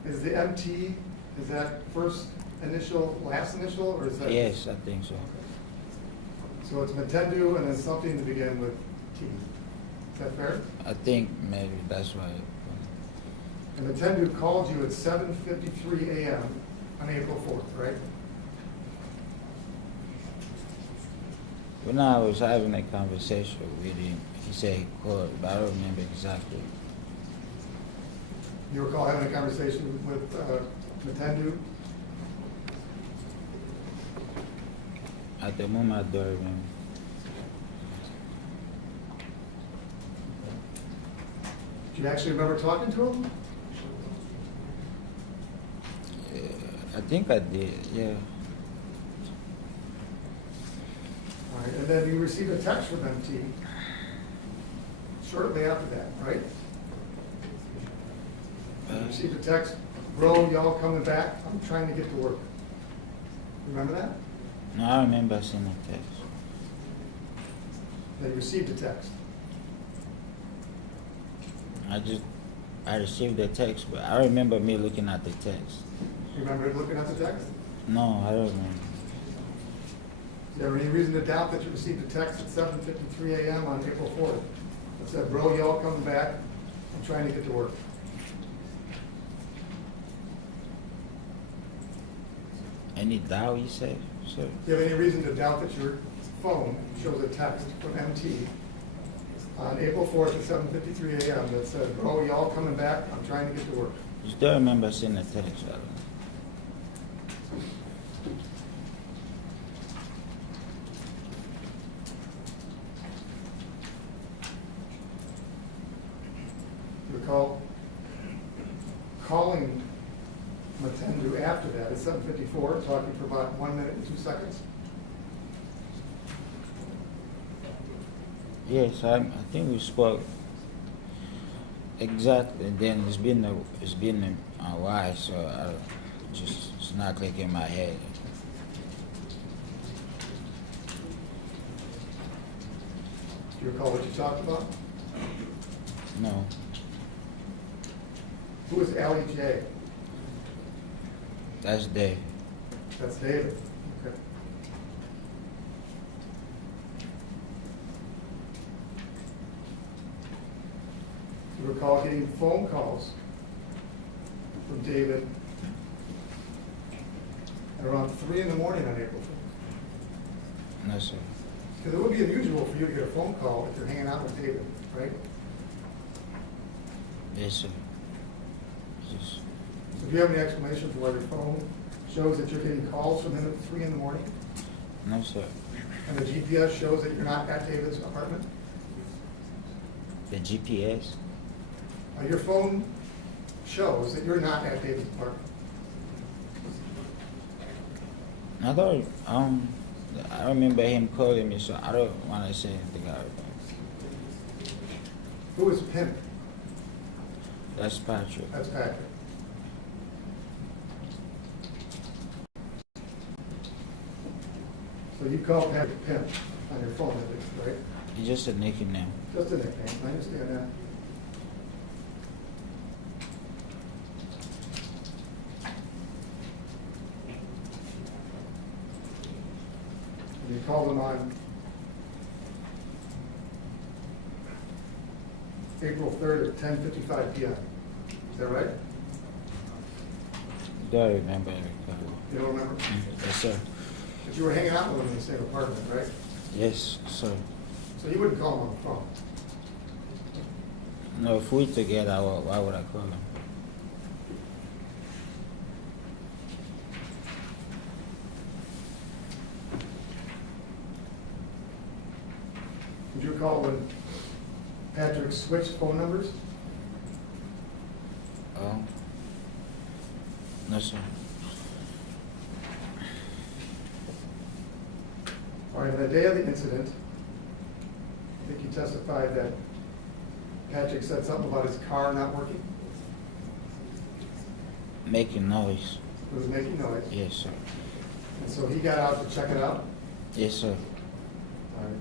Is the MT, is that first initial, last initial, or is that? yes, I think so. So it's Matendu and then something to begin with T. Is that fair? I think maybe that's why. And Matendu called you at 7:53 a.m. on April 4th, right? When I was having a conversation with him, he said he called, but I don't remember exactly. You recall having a conversation with Matendu? At the moment, I don't remember. Do you actually remember talking to him? I think I did, yeah. And then you received a text from MT shortly after that, right? You received a text, bro, y'all coming back? I'm trying to get to work. Remember that? No, I remember seeing the text. That you received a text. I received the text, but I remember me looking at the text. You remember looking at the text? No, I don't remember. Is there any reason to doubt that you received a text at 7:53 a.m. on April 4th that said, bro, y'all coming back? I'm trying to get to work. Any doubt you say, sir? Do you have any reason to doubt that your phone shows a text from MT on April 4th at 7:53 a.m. that said, bro, y'all coming back? I'm trying to get to work. You still remember seeing the text, Alan? You recall calling Matendu after that at 7:54, talking for about 1 minute and 2 seconds? Yes, I think we spoke exactly. Then it's been a while, so it's not clicking in my head. Do you recall what you talked about? No, Who was Allie J? that's Dave. That's David. Okay. Do you recall getting phone calls from David at around 3 in the morning on April 4th? No, sir. Because it would be unusual for you to get a phone call if you're hanging out with David, right? Yes, sir. Just, So do you have any explanation for why your phone shows that you're getting calls from him at 3 in the morning? no, sir. And the GPS shows that you're not at David's apartment? The GPS? Your phone shows that you're not at David's apartment. I don't. I remember him calling me, so I don't want to say anything out of it. Who is Pimp? That's Patrick. That's Patrick. So you call Patrick Pimp on your phone, at least, right? It's just a nickname. Just a nickname, I understand that. You called him on April 3rd at 10:55 p.m. Is that right? Don't remember every call. You don't remember? Yes, sir. But you were hanging out with him in the same apartment, right? Yes, sir. So you wouldn't call him on the phone. No, if we together, why would I call him? Did you recall when Patrick switched phone numbers? No, sir. All right, on the day of the incident, I think you testified that Patrick said something about his car not working. Making noise. It was making noise. Yes, sir. And so he got out to check it out. Yes, sir. All right.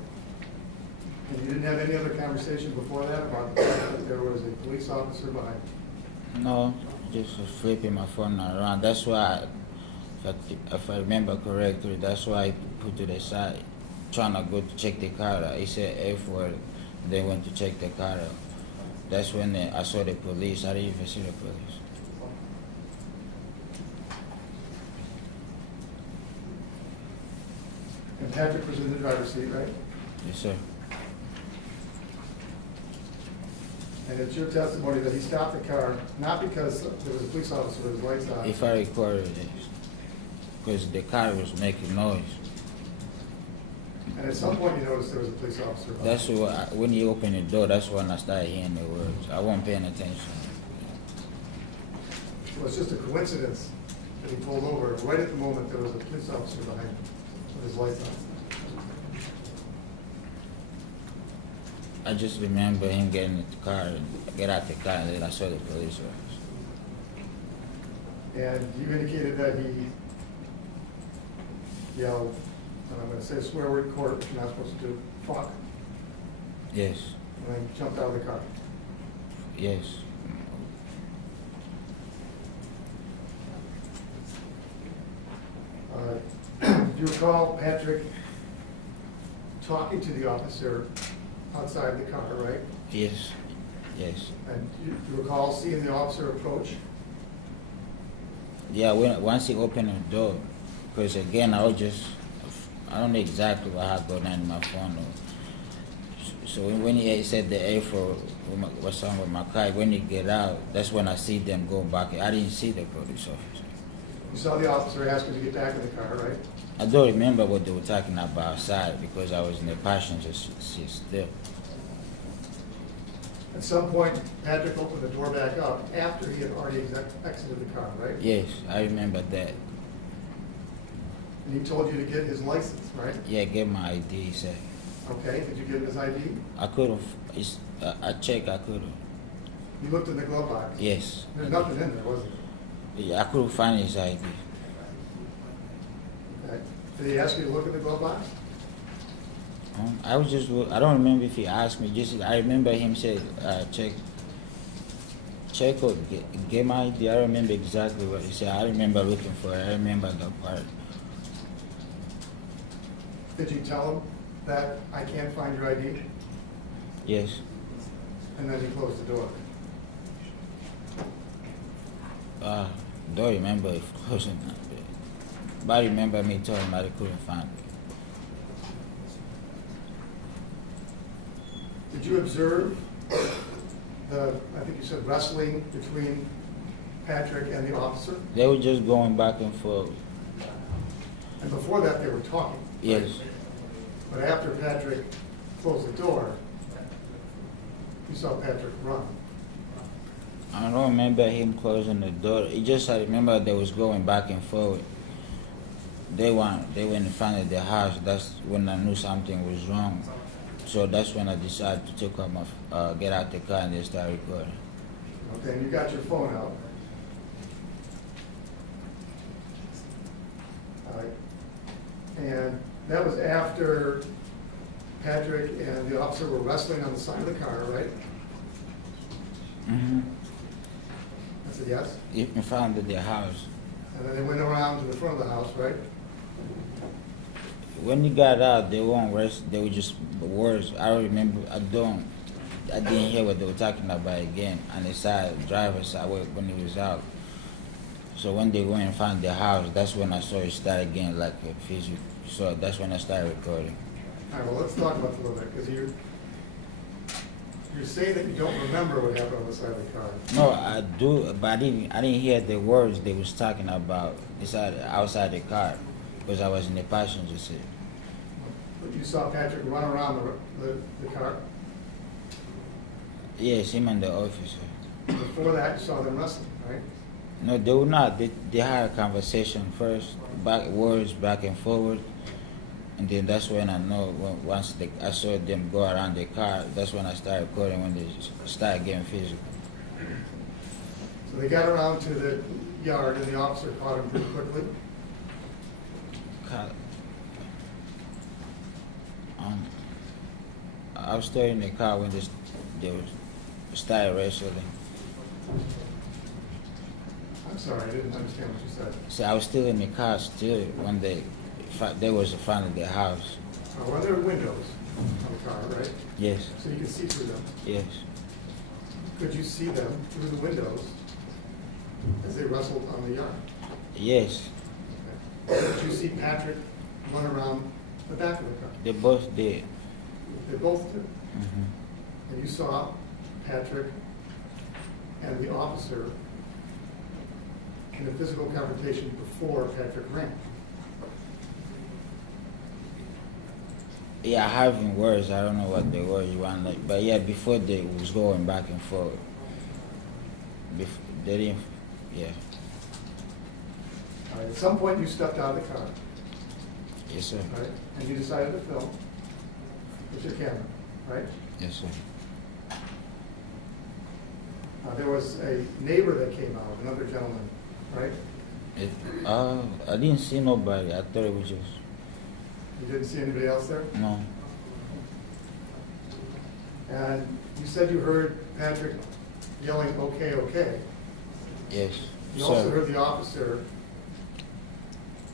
And you didn't have any other conversation before that about the fact that there was a police officer behind you? No, just flipping my phone around. That's why, if I remember correctly, that's why I put to the side, trying to go to check the car out. He said F word, then went to check the car out. That's when I saw the police. I didn't even see the police. And Patrick was in the driver's seat, right? Yes, sir. And it's your testimony that he stopped the car, not because there was a police officer with his lights on. If I recorded it, because the car was making noise. And at some point you noticed there was a police officer behind That's you. what, when he opened the door, that's when I started hearing the words. I wasn't paying attention. Well, it's just a coincidence that he pulled over right at the moment there was a police officer behind him with his lights on. I just remember him getting in the car and get out the car, and then I saw the police officer. And you indicated that he yelled, and I'm gonna say a swear word in court, which you're not supposed to do, fuck, Yes, and then jumped out of the car. yes. Do you recall Patrick talking to the officer outside the car, right? Yes, yes. And do you recall seeing the officer approach? Yeah, once he opened the door, because again, I don't know exactly what had going on in my phone. So when he said the A4 was wrong with my car, when he get out, that's when I see them go back. I didn't see the police officer. You saw the officer ask him to get back in the car, right? I don't remember what they were talking about outside because I was in the passenger seat still. At some point, Patrick opened the door back up after he had already exited the car, right? Yes, I remember that. And he told you to get his license, right? Yeah, get my ID, he said. Okay, did you give him his ID? I couldn't, I checked, I couldn't. You looked in the glove box? Yes. There's nothing in there, was there? Yeah, I couldn't find his ID. Okay. Did he ask you to look in the glove box? I don't remember if he asked me, I remember him say, check or get my ID. I don't remember exactly what he said. I remember looking for it. I remember the part. Did you tell him that I can't find your ID? Yes. And then he closed the door. Don't remember if it wasn't that bad. But I remember me telling him I couldn't find it. Did you observe I think you said wrestling between Patrick and the officer? They were just going back and forth. And before that, they were talking? Yes. But after Patrick closed the door, you saw Patrick run. I don't remember him closing the door. I remember they was going back and forth. They went in front of the house. That's when I knew something was wrong. So that's when I decided to take off get out the car and then start recording. Okay, and you got your phone out. All right. And that was after Patrick and the officer were wrestling on the side of the car, right? Mm-hmm. That's a yes? In front of the house. And then they went around to the front of the house, right? When he got out, they weren't rest. They were just words. I don't remember. I didn't hear what they were talking about again. On the side, driver's side, when he was out. So when they went and found the house, that's when I saw it start again, like a physical. So that's when I started recording. All right, well, let's talk about it a little bit, because you're saying that you don't remember what happened on the side of the car. No, I do, but I didn't hear the words they was talking about outside the car, because I was in the passenger seat. But you saw Patrick run around the car? Yes, him and the officer. Before that, you saw them wrestling, right? No, they were not. They had a conversation first, words back and forward, and then that's when I know. Once I saw them go around the car, that's when I started recording. When they started getting physical. So they got around to the yard, and the officer caught him pretty quickly. I was still in the car when they started wrestling. I'm sorry, I didn't understand what you said. So I was still in the car still when they was in front of the house. Well, there were windows on the car, right? Yes, So you could see through them. yes, Could you see them through the windows as they wrestled on the yard? yes. Did you see Patrick run around the back of the car? They both did. They both did. Hmm. And you saw Patrick and the officer in a physical confrontation before Patrick ran. Yeah, I have in words. I don't know what the words you want, but yeah, before they was going back and forth. They didn't. Yeah. All right, at some point, you stepped out of the car, Yes, sir. right? And you decided to film with your camera. right? Yes, sir. There was a neighbor that came out, another gentleman, right? I didn't see nobody. I thought it was just You didn't see anybody else there? no. And you said you heard Patrick yelling, "Okay, okay." Yes, You also sir. heard the officer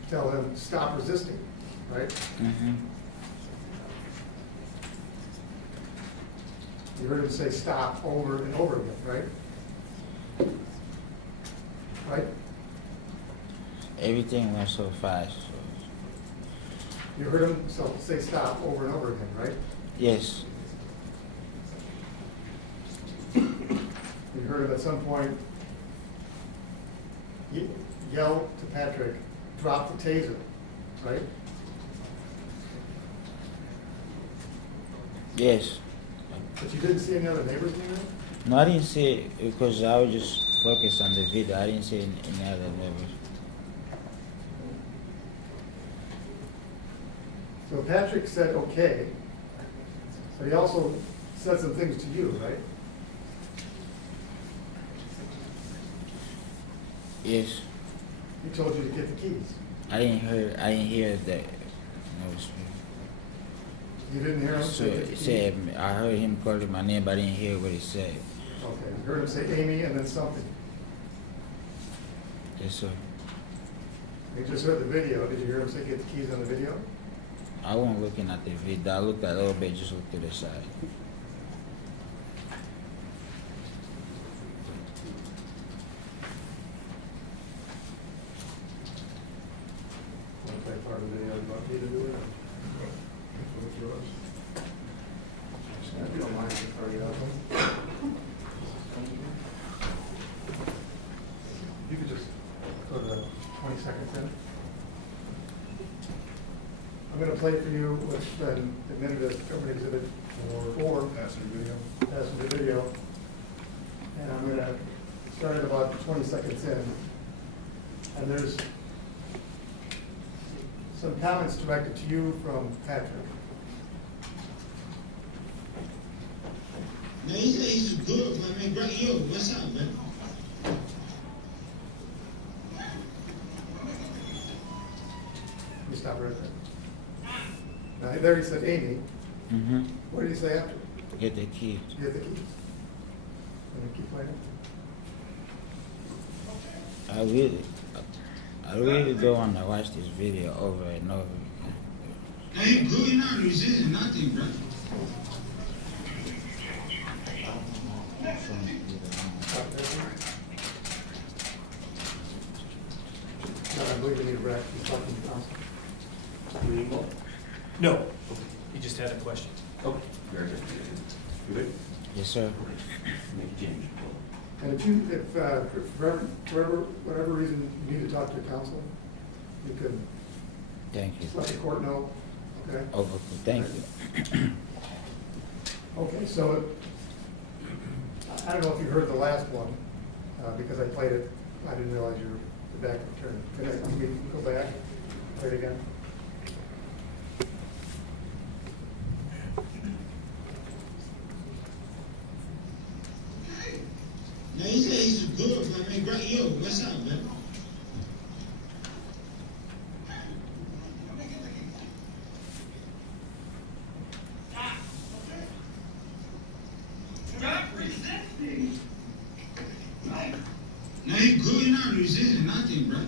tell him, "Stop resisting," right? Mm-hmm. You heard him say "stop" over and over again, right? Right? Everything went so fast. So. You heard him say "stop" over and over again, right? Yes, You heard him at some point yell to Patrick, "Drop the taser," right? yes. But you didn't see any other neighbors in there? No, I didn't see it because I was just focused on the video. I didn't see any other neighbors. So Patrick said "okay," but he also said some things to you, right? Yes, He told you to get the keys. I didn't hear that. No, You didn't hear him so say get the it keys? said I heard him calling my name, but I didn't hear what he said. Okay, you heard him say "Amy" and then something. Yes, sir. You just heard the video. Did you hear him say "get the keys" on the video? I wasn't looking at the video. I looked at a little bit, just looked to the side. Want to play part of the video about me to do it? If you don't mind, just throw it out. You could just go to 20 seconds in. I'm going to play for you what's been admitted as government exhibit 4, passenger video. And I'm going to start at about 20 seconds in. And there's some comments directed to you from Patrick. Now he said he's good, my man. Great, yo, what's up, man? You stop right there. Now, there he said "Amy." Mm-hmm. What did he say after? Get the key. You get the keys. And you keep playing. I really don't want to watch this video over and over again. Now he good, he not resisting nothing, bro. Stop there. No, I believe you need a breath. He's talking to counsel. No, he just had a question. Okay, very good. You good? Yes, sir. Make change. And if for whatever reason you need to talk to your counsel, you can Thank you. just let the court know, okay? Oh, okay. Thank you. Okay, so I don't know if you heard the last one, because I played it, I didn't realize you were the back attorney. Can we go back, play it again? Now he said he's good, my man. Great, yo, what's up, man? Now he good, he not resisting nothing, bro.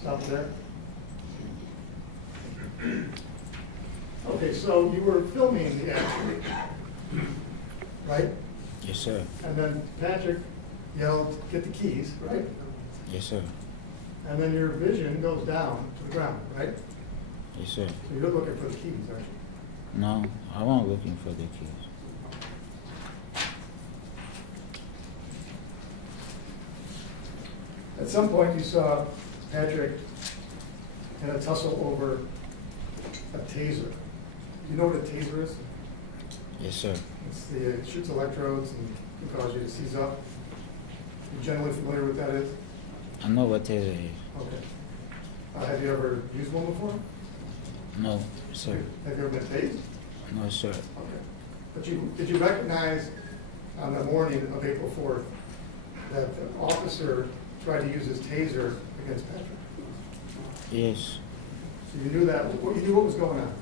Stop there. Okay, so you were filming the action, right? Yes, sir. And then Patrick yelled, "Get the keys," right? Yes, sir. And then your vision goes down to the ground, right? Yes, sir. So you're looking for the keys, aren't you? No, I wasn't looking for the keys. At some point, you saw Patrick in a tussle over a taser. Do you know what a taser is? Yes, sir. It shoots electrodes and can cause you to seize up. You generally familiar with that is? I know what taser is. Okay. Have you ever used one before? No, sir. Have you ever been tased? No, sir. Okay. But did you recognize on the morning of April 4th that the officer tried to use his taser against Patrick? Yes. So you knew that, you knew what was going on?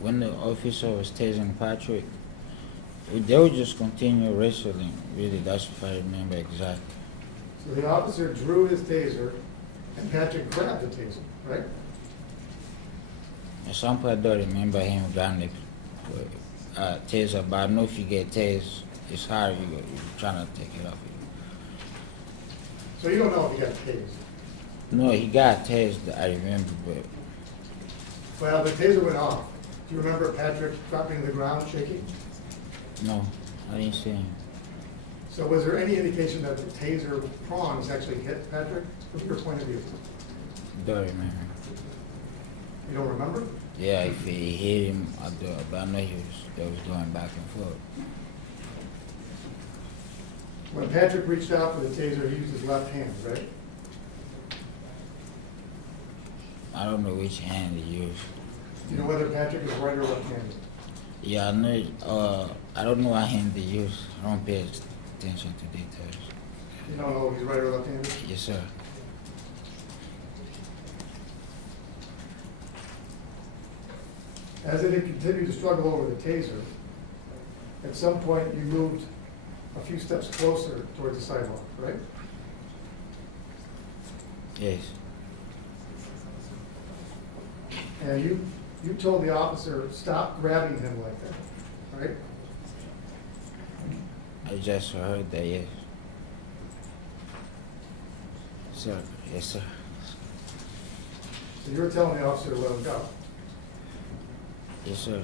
When the officer was tasing Patrick, they would just continue wrestling. Really, that's if I remember exactly. So the officer drew his taser and Patrick grabbed the taser, right? At some point, I don't remember him grabbing the taser, but I know if you get tased, it's hard. You're trying to take it off. So you don't know if he got tased? No, he got tased, I remember, but Well, the taser went off. Do you remember Patrick dropping to the ground shaking? no, I didn't see him. So was there any indication that the taser prongs actually hit Patrick from your point of view? Don't remember. You don't remember? Yeah, if he hit him, I do, but I know they was going back and forth. When Patrick reached out for the taser, he used his left hand, right? I don't know which hand he used. Do you know whether Patrick is right or left-handed? Yeah, I know. I don't know what hand they use. I don't pay attention to details. You don't know if he's right or left-handed? Yes, sir. As it continued to struggle over the taser, at some point you moved a few steps closer towards the sidewalk, right? Yes. And you told the officer, stop grabbing him like that, right? I just heard that. Yes. Sir. Yes, sir. So you were telling the officer to let him go. Yes, sir.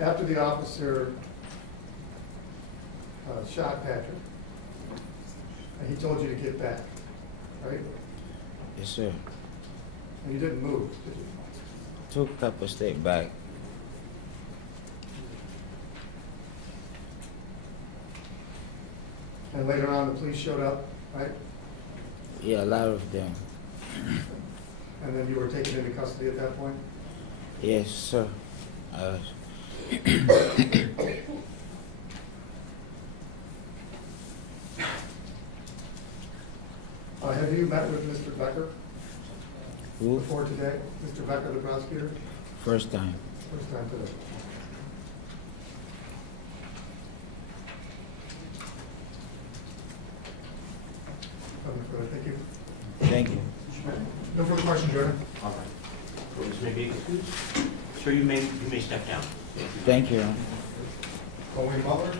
After the officer shot Patrick, and he told you to get back, right? Yes, sir. And you didn't move, did you? Took a couple steps back. And later on, the police showed up, right? Yeah, a lot of them. And then you were taken into custody at that point? Yes, sir. Have you met with Mr. Becker Who? before today? Mr. Becker, the prosecutor? First time. First time today. Nothing further. Thank you. Thank you. No further questions, Your Honor. All right. Witness may be excused. Sir, you may step down. Thank you. Wayne Butler.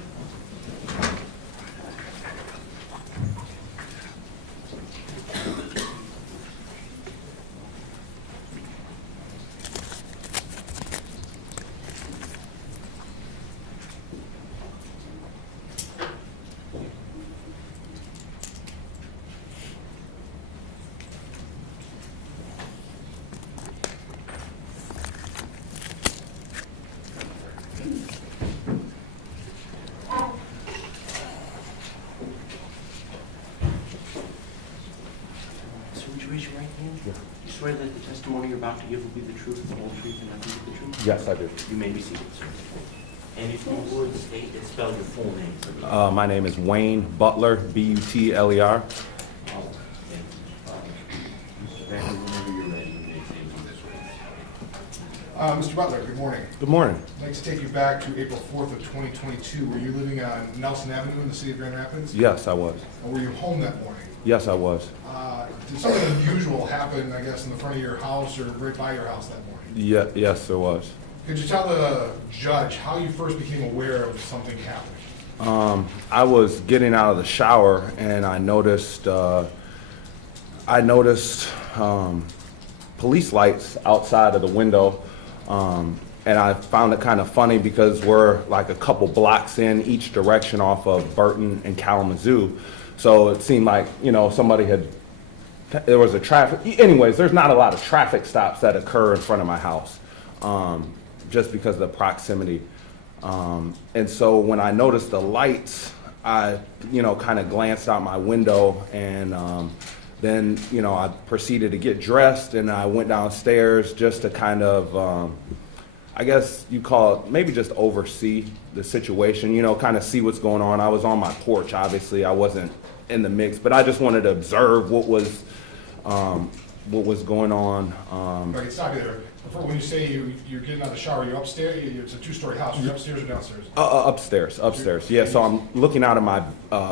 Sir, would you raise your right hand? Yeah. You swear that the testimony you're about to give will be the truth, the whole truth, and nothing but the truth? Yes, I do. You may be seated, sir. And if you would state and spell your full name, please. My name is Wayne Butler, B-U-T-L-E-R. Mr. Becker, whenever you're ready, you may say this witness. Mr. Butler, good morning. Good morning. I'd like to take you back to April 4th of 2022. Were you living on Nelson Avenue in the city of Grand Rapids? Yes, I was. Or were you home that morning? Yes, I was. Did something unusual happen, I guess, in the front of your house or right by your house that morning? Yes, there was. Could you tell the judge how you first became aware of something happening? I was getting out of the shower and I noticed police lights outside of the window. And I found it kind of funny because we're like a couple blocks in each direction off of Burton and Kalamazoo. So it seemed like, there was a traffic, anyways, there's not a lot of traffic stops that occur in front of my house. just because of the proximity. And so when I noticed the lights, I, kind of glanced out my window, and then, I proceeded to get dressed, and I went downstairs just to kind of, I guess you call it, maybe just oversee the situation, kind of see what's going on. I was on my porch, obviously. I wasn't in the mix, but I just wanted to observe what was going on. Right, stop you there. Before, when you say you're getting out of the shower, you're upstairs, it's a two-story house, you're upstairs or downstairs? Upstairs. Yeah, so I'm looking out of my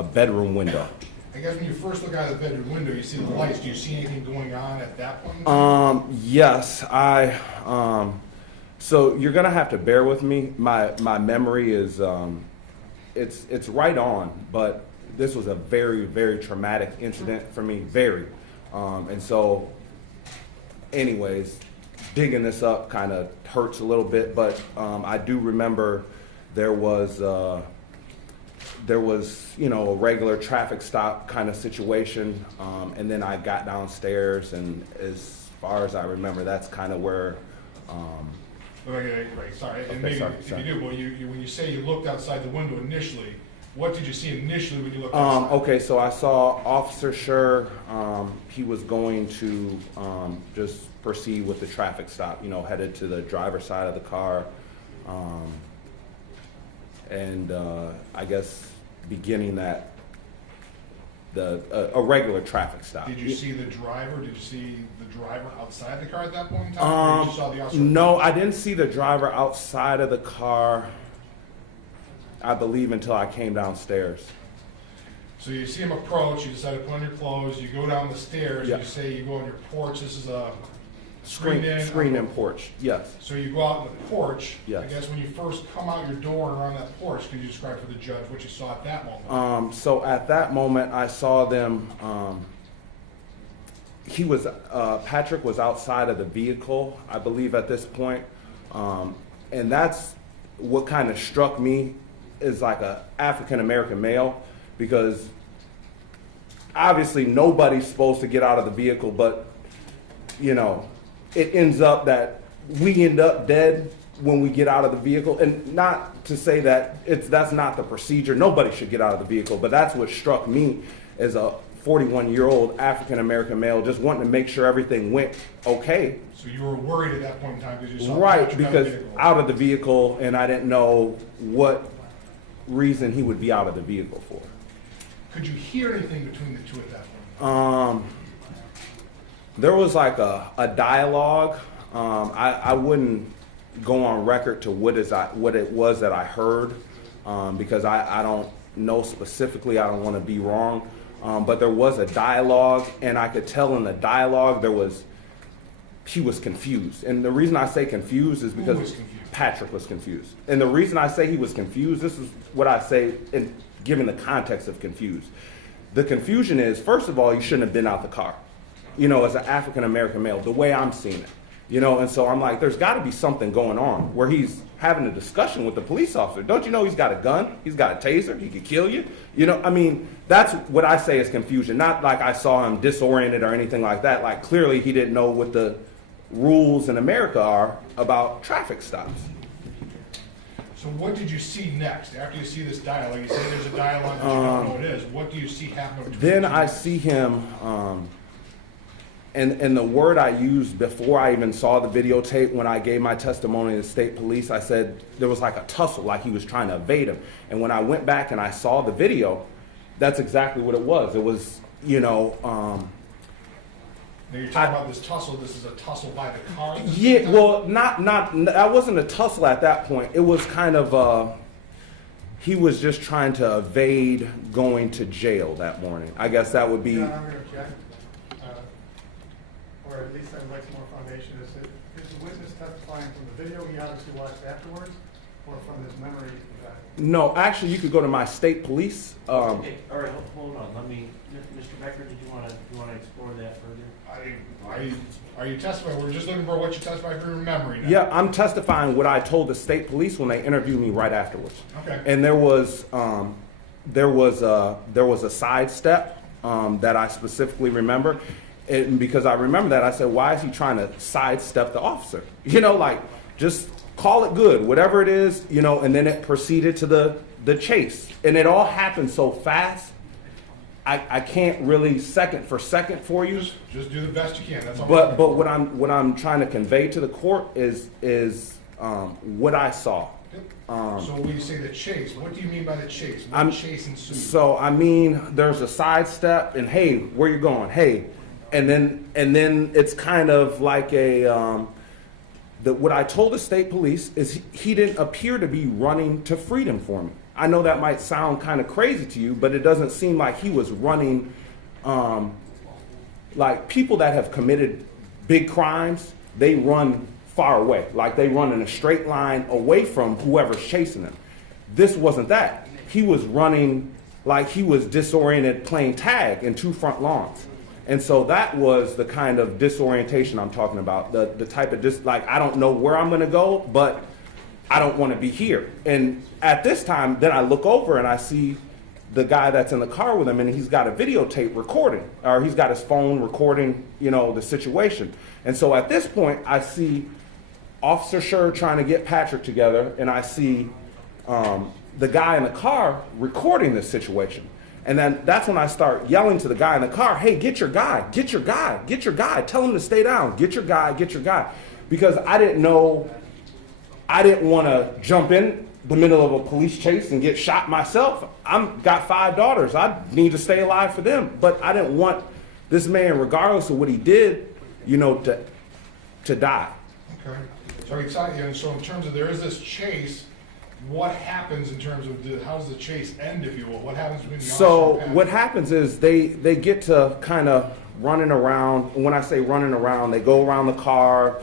bedroom window. I guess when you first look out of the bedroom window, you see the lights, do you see anything going on at that point? Yes, so you're gonna have to bear with me. My memory is, it's right on, but this was a very, very traumatic incident for me, very. And so, anyways, digging this up kind of hurts a little bit, but I do remember there was a regular traffic stop kind of situation, and then I got downstairs, and as far as I remember, that's kind of where. Right, sorry, and Okay, maybe sorry, if sorry. you do, but when you say you looked outside the window initially, what did you see initially when you looked outside? Okay, so I saw Officer Schurr. He was going to just proceed with the traffic stop, headed to the driver's side of the car. And I guess beginning a regular traffic stop. Did you see the driver? Did you see the driver outside the car at that point in time? Or you saw the officer? No, I didn't see the driver outside of the car, I believe, until I came downstairs. So you see him approach, you decide to put on your clothes, you go down the stairs, Yeah. you say you go on your porch, this is a Screen in porch, yes. So you go out on the porch. Yes. I guess when you first come out your door and around that porch, could you describe for the judge what you saw at that moment? So at that moment, I saw them. Patrick was outside of the vehicle, I believe, at this point, and that's what kind of struck me as like a African American male, because obviously nobody's supposed to get out of the vehicle, but it ends up that we end up dead when we get out of the vehicle. And not to say that that's not the procedure. Nobody should get out of the vehicle, but that's what struck me as a 41-year-old African-American male, just wanting to make sure everything went okay. So you were worried at that point in time because you saw Right, Patrick because out of the vehicle, and I didn't know what reason he would be out of the vehicle for. Could you hear anything between the two at that point? There was like a dialogue. I wouldn't go on record to what it was that I heard, because I don't know specifically. I don't want to be wrong, but there was a dialogue, and I could tell in the dialogue he was confused. And the reason I say confused is because Who was confused? Patrick was confused. And the reason I say he was confused, this is what I say in given the context of confused. The confusion is, first of all, you shouldn't have been out the car. As an African-American male, the way I'm seeing it, and so I'm like, there's got to be something going on where he's having a discussion with the police officer. Don't you know he's got a gun? He's got a taser. He could kill you. That's what I say is confusion. Not like I saw him disoriented or anything like that. Like clearly he didn't know what the rules in America are about traffic stops. So what did you see next? After you see this dialogue, you say there's a dialogue that you don't know what it is. What do you see happen between Then the two I guys? see him, and the word I used before I even saw the videotape, when I gave my testimony to the state police, I said there was like a tussle, like he was trying to evade him. And when I went back and I saw the video, that's exactly what it was. It was, Now you're talking about this tussle. This is a tussle by the car. Yeah, well, not. That wasn't a tussle at that point. It was kind of. He was just trying to evade going to jail that morning. I guess that would be. John, I'm going to object, or at least I'd like some more foundation. Is the witness testifying from the video he obviously watched afterwards, or from his memory? No, actually, you could go to my state police. Okay, all right, hold on. Mr. Becker, did you want to explore that further? Are you testifying? We're just looking for what you testified from your memory now. Yeah, I'm testifying what I told the state police when they interviewed me right afterwards. Okay. And there was a sidestep that I specifically remember, and because I remember that, I said, "Why is he trying to sidestep the officer? Like just call it good, whatever it is, you know, and then it proceeded to the chase. And it all happened so fast, I can't really second for you. Just do the best you can, that's all. But what I'm trying to convey to the court is what I saw. So when you say the chase, what do you mean by the chase? What chase ensued? So I mean, there's a sidestep, and hey, where you going? Hey, and then it's kind of like what I told the state police is he didn't appear to be running to freedom for me. I know that might sound kind of crazy to you, but it doesn't seem like he was running. Like people that have committed big crimes, they run far away, like they run in a straight line away from whoever's chasing them. This wasn't that. He was running like he was disoriented playing tag in two front lawns. And so that was the kind of disorientation I'm talking about, the type of like, I don't know where I'm gonna go, but I don't wanna be here. And at this time, then I look over and I see the guy that's in the car with him, and he's got a videotape recording, or he's got his phone recording, you know, the situation. And so at this point, I see Officer Schurr trying to get Patrick together, and I see the guy in the car recording this situation. And then that's when I start yelling to the guy in the car, hey, get your guy, get your guy, get your guy. Tell him to stay down, get your guy, get your guy. Because I didn't want to jump in the middle of a police chase and get shot myself. I've got 5 daughters. I need to stay alive for them. But I didn't want this man, regardless of what he did, you know, to die. Okay. So in terms of there is this chase, what happens in terms of how does the chase end, if you will? What happens between the officer and Patrick? What happens is they get to kind of running around. When I say running around, they go around the car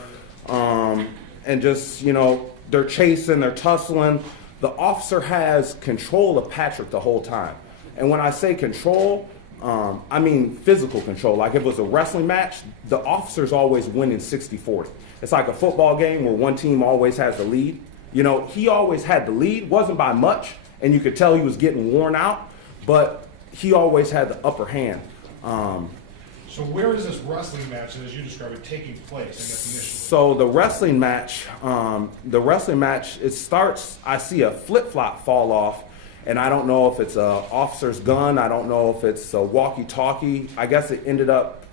and just, you know, they're chasing, they're tussling. The officer has control of Patrick the whole time. And when I say control, I mean physical control. Like if it was a wrestling match, the officer's always winning 60-40. It's like a football game where one team always has the lead. You know, he always had the lead, wasn't by much, and you could tell he was getting worn out, but he always had the upper hand. So where is this wrestling match, as you described it, taking place, I guess, initially? So the wrestling match, it starts, I see a flip-flop fall off, and I don't know if it's an officer's gun, I don't know if it's a walkie-talkie. I guess it ended up,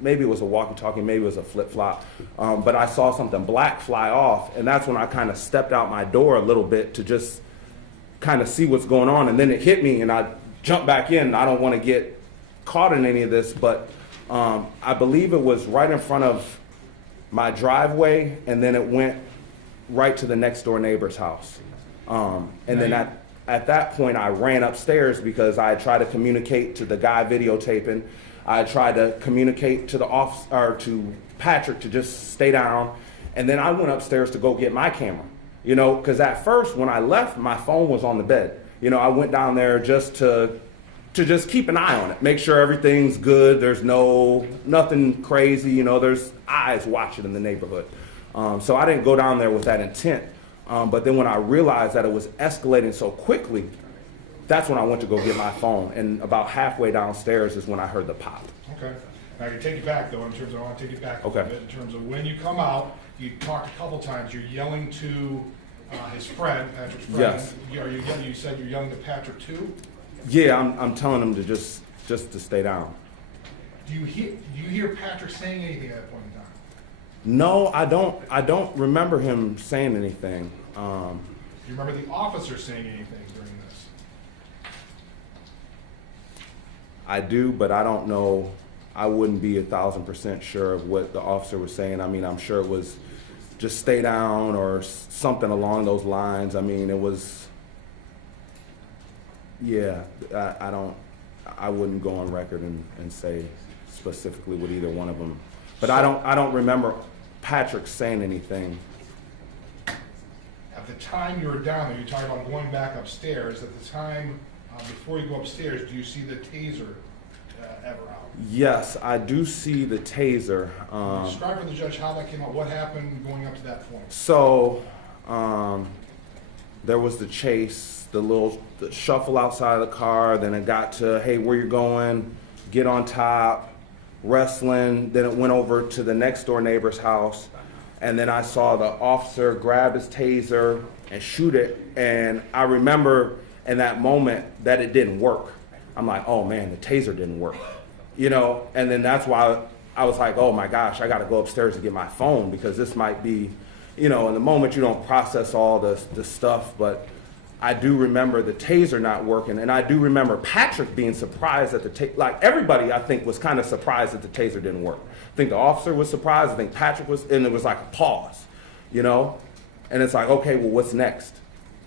maybe it was a walkie-talkie, maybe it was a flip-flop, but I saw something black fly off, and that's when I kind of stepped out my door a little bit to just kind of see what's going on, and then it hit me, and I jumped back in. I don't want to get caught in any of this, but I believe it was right in front of my driveway, and then it went right to the next door neighbor's house. And then at that point, I ran upstairs because I tried to communicate to the guy videotaping. I tried to communicate to the officer, or to Patrick, to just stay down. And then I went upstairs to go get my camera, you know, because at first when I left, my phone was on the bed. You know, I went down there just to just keep an eye on it, make sure everything's good. There's nothing crazy, you know, there's eyes watching in the neighborhood. So I didn't go down there with that intent. But then when I realized that it was escalating so quickly, that's when I went to go get my phone. And about halfway downstairs is when I heard the pop. Okay. Now I can take you back though, in terms of, I want to take you back a Okay. little bit, in terms of when you come out, you talked a couple times, you're yelling to his friend, Patrick's friend. Yes. You said you're yelling to Patrick too? Yeah, I'm telling him to just to stay down. Do you hear Patrick saying anything at that point in time? No, I don't remember him saying anything. Do you remember the officer saying anything during this? I do, but I don't know. I wouldn't be 1,000% sure of what the officer was saying. I mean, I'm sure it was just stay down or something along those lines. I mean, it was, yeah, I wouldn't go on record and say specifically with either one of them. But I don't remember Patrick saying anything. At the time you were down there, you're talking about going back upstairs. At the time, before you go upstairs, do you see the taser ever out? Yes, I do see the taser. Describe for the judge how that came out. What happened going up to that point? So, there was the chase, the shuffle outside of the car. Then it got to, hey, where you going? Get on top. Wrestling. Then it went over to the next door neighbor's house. And then I saw the officer grab his taser and shoot it. And I remember in that moment that it didn't work. I'm like, oh man, the taser didn't work. You know, and then that's why I was like, oh my gosh, I got to go upstairs and get my phone because this might be, you know, in the moment you don't process all the stuff, but I do remember the taser not working, and I do remember Patrick being surprised at the taser. Like everybody, I think, was kind of surprised that the taser didn't work. I think the officer was surprised. I think Patrick was, and it was like a pause, you know, and it's like, okay, well, what's next,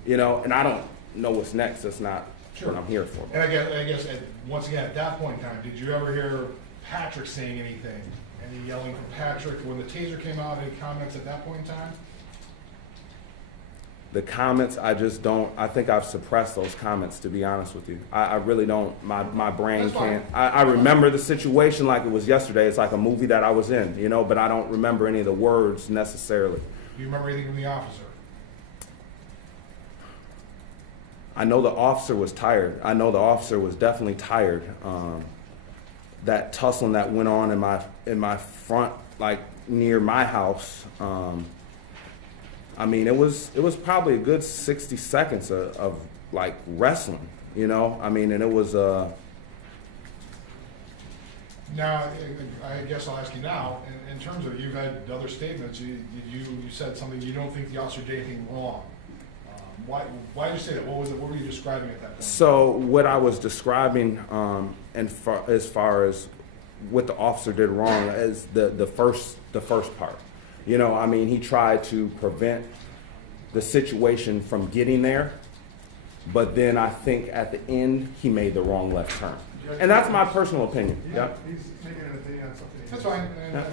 you know? And I don't know what's next. That's not what I'm here for. And I guess once again, at that point in time, did you ever hear Patrick saying anything? Any yelling from Patrick when the taser came out? Any comments at that point in time? The comments, I just don't, I think I've suppressed those comments, to be honest with you. I really don't, my brain That's fine. can't. I remember the situation like it was yesterday. It's like a movie that I was in, you know, but I don't remember any of the words necessarily. Do you remember anything from the officer? I know the officer was tired. I know the officer was definitely tired. That tussling that went on in my front, like near my house, I mean, it was probably a good 60 seconds of like wrestling, you know? I mean, and it was, Now, I guess I'll ask you now, in terms of, you've had other statements, you said something, you don't think the officer did anything wrong. Why did you say that? What were you describing at that point? So what I was describing, as far as what the officer did wrong, is the first part. You know, I mean, he tried to prevent the situation from getting there, but then I think at the end he made the wrong left turn, and that's my personal opinion. Yeah. He's making an opinion on something. That's fine. Yeah.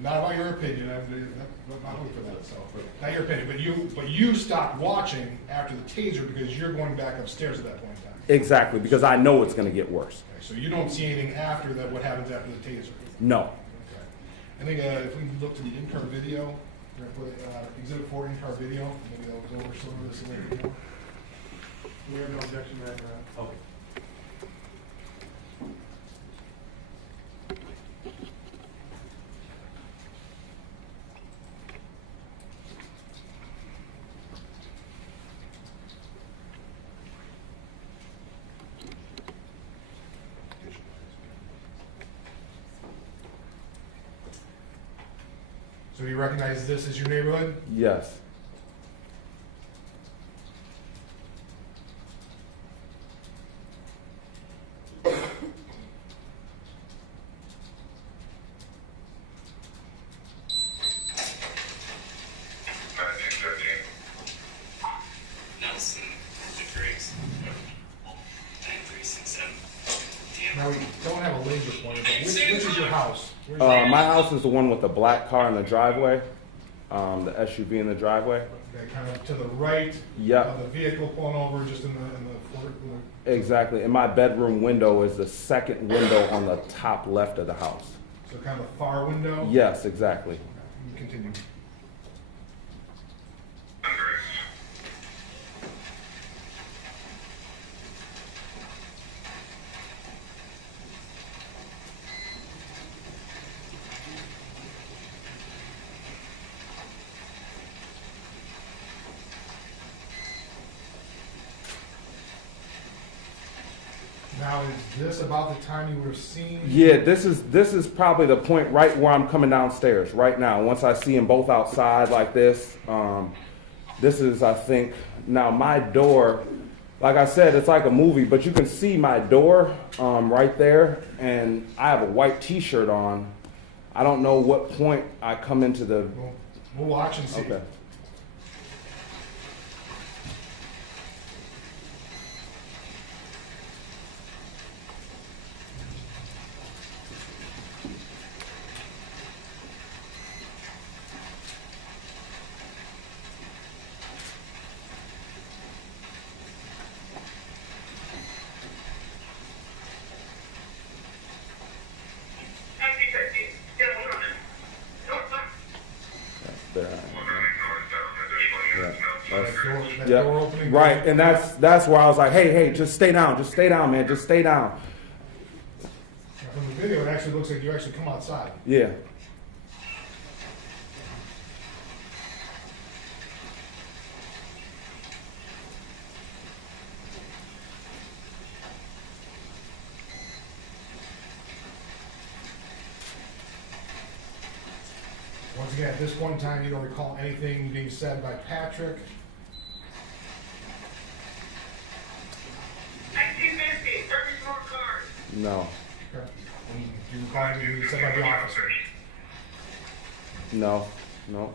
Not about your opinion. I'm not looking for that. So, not your opinion. But you stopped watching after the taser because you're going back upstairs at that point in time. Exactly, because I know it's going to get worse. Okay, so you don't see anything after that. What happens after the taser? No. Okay. I think if we look to the in-car video, we're going to put Exhibit 4 in-car video. Maybe that was over some of this a little bit more. We have no objection to that. Okay. So do you recognize this as your neighborhood? Yes. Nelson degrees. 9367. Now we don't have a laser pointer, but which is your house? Where's My house is the one with the black car in the driveway, the SUV in the driveway. Okay, kind of to the right. Yep. Of the vehicle pulling over, just in the Exactly, and my bedroom window is the second window on the top left of the house. so kind of a far window. Yes, exactly. You continue. Now, is this about the time you were seen? Yeah, this is probably the point right where I'm coming downstairs right now. Once I see them both outside like this, this is, I think, now my door. Like I said, it's like a movie, but you can see my door right there, and I have a white T-shirt on. I don't know what point I come into the. We'll watch and see. Okay. There. That Yeah, door opening. right, and that's where I was like, hey, just stay down, man, just stay down. From the video, it actually looks like you actually come outside. Yeah. saying at this point in time, you don't recall anything being said by Patrick? 1950, 34 cars. No, Okay. And do you recall anything being said by the officer? no, no.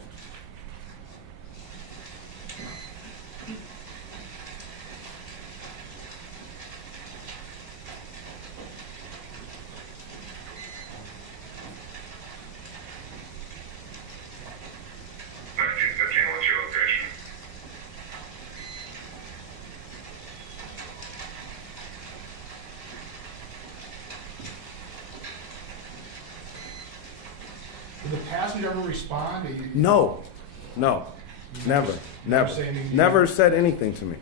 What's your location? Did the passenger ever respond? No, no, never, never, say anything to you? never said anything to me.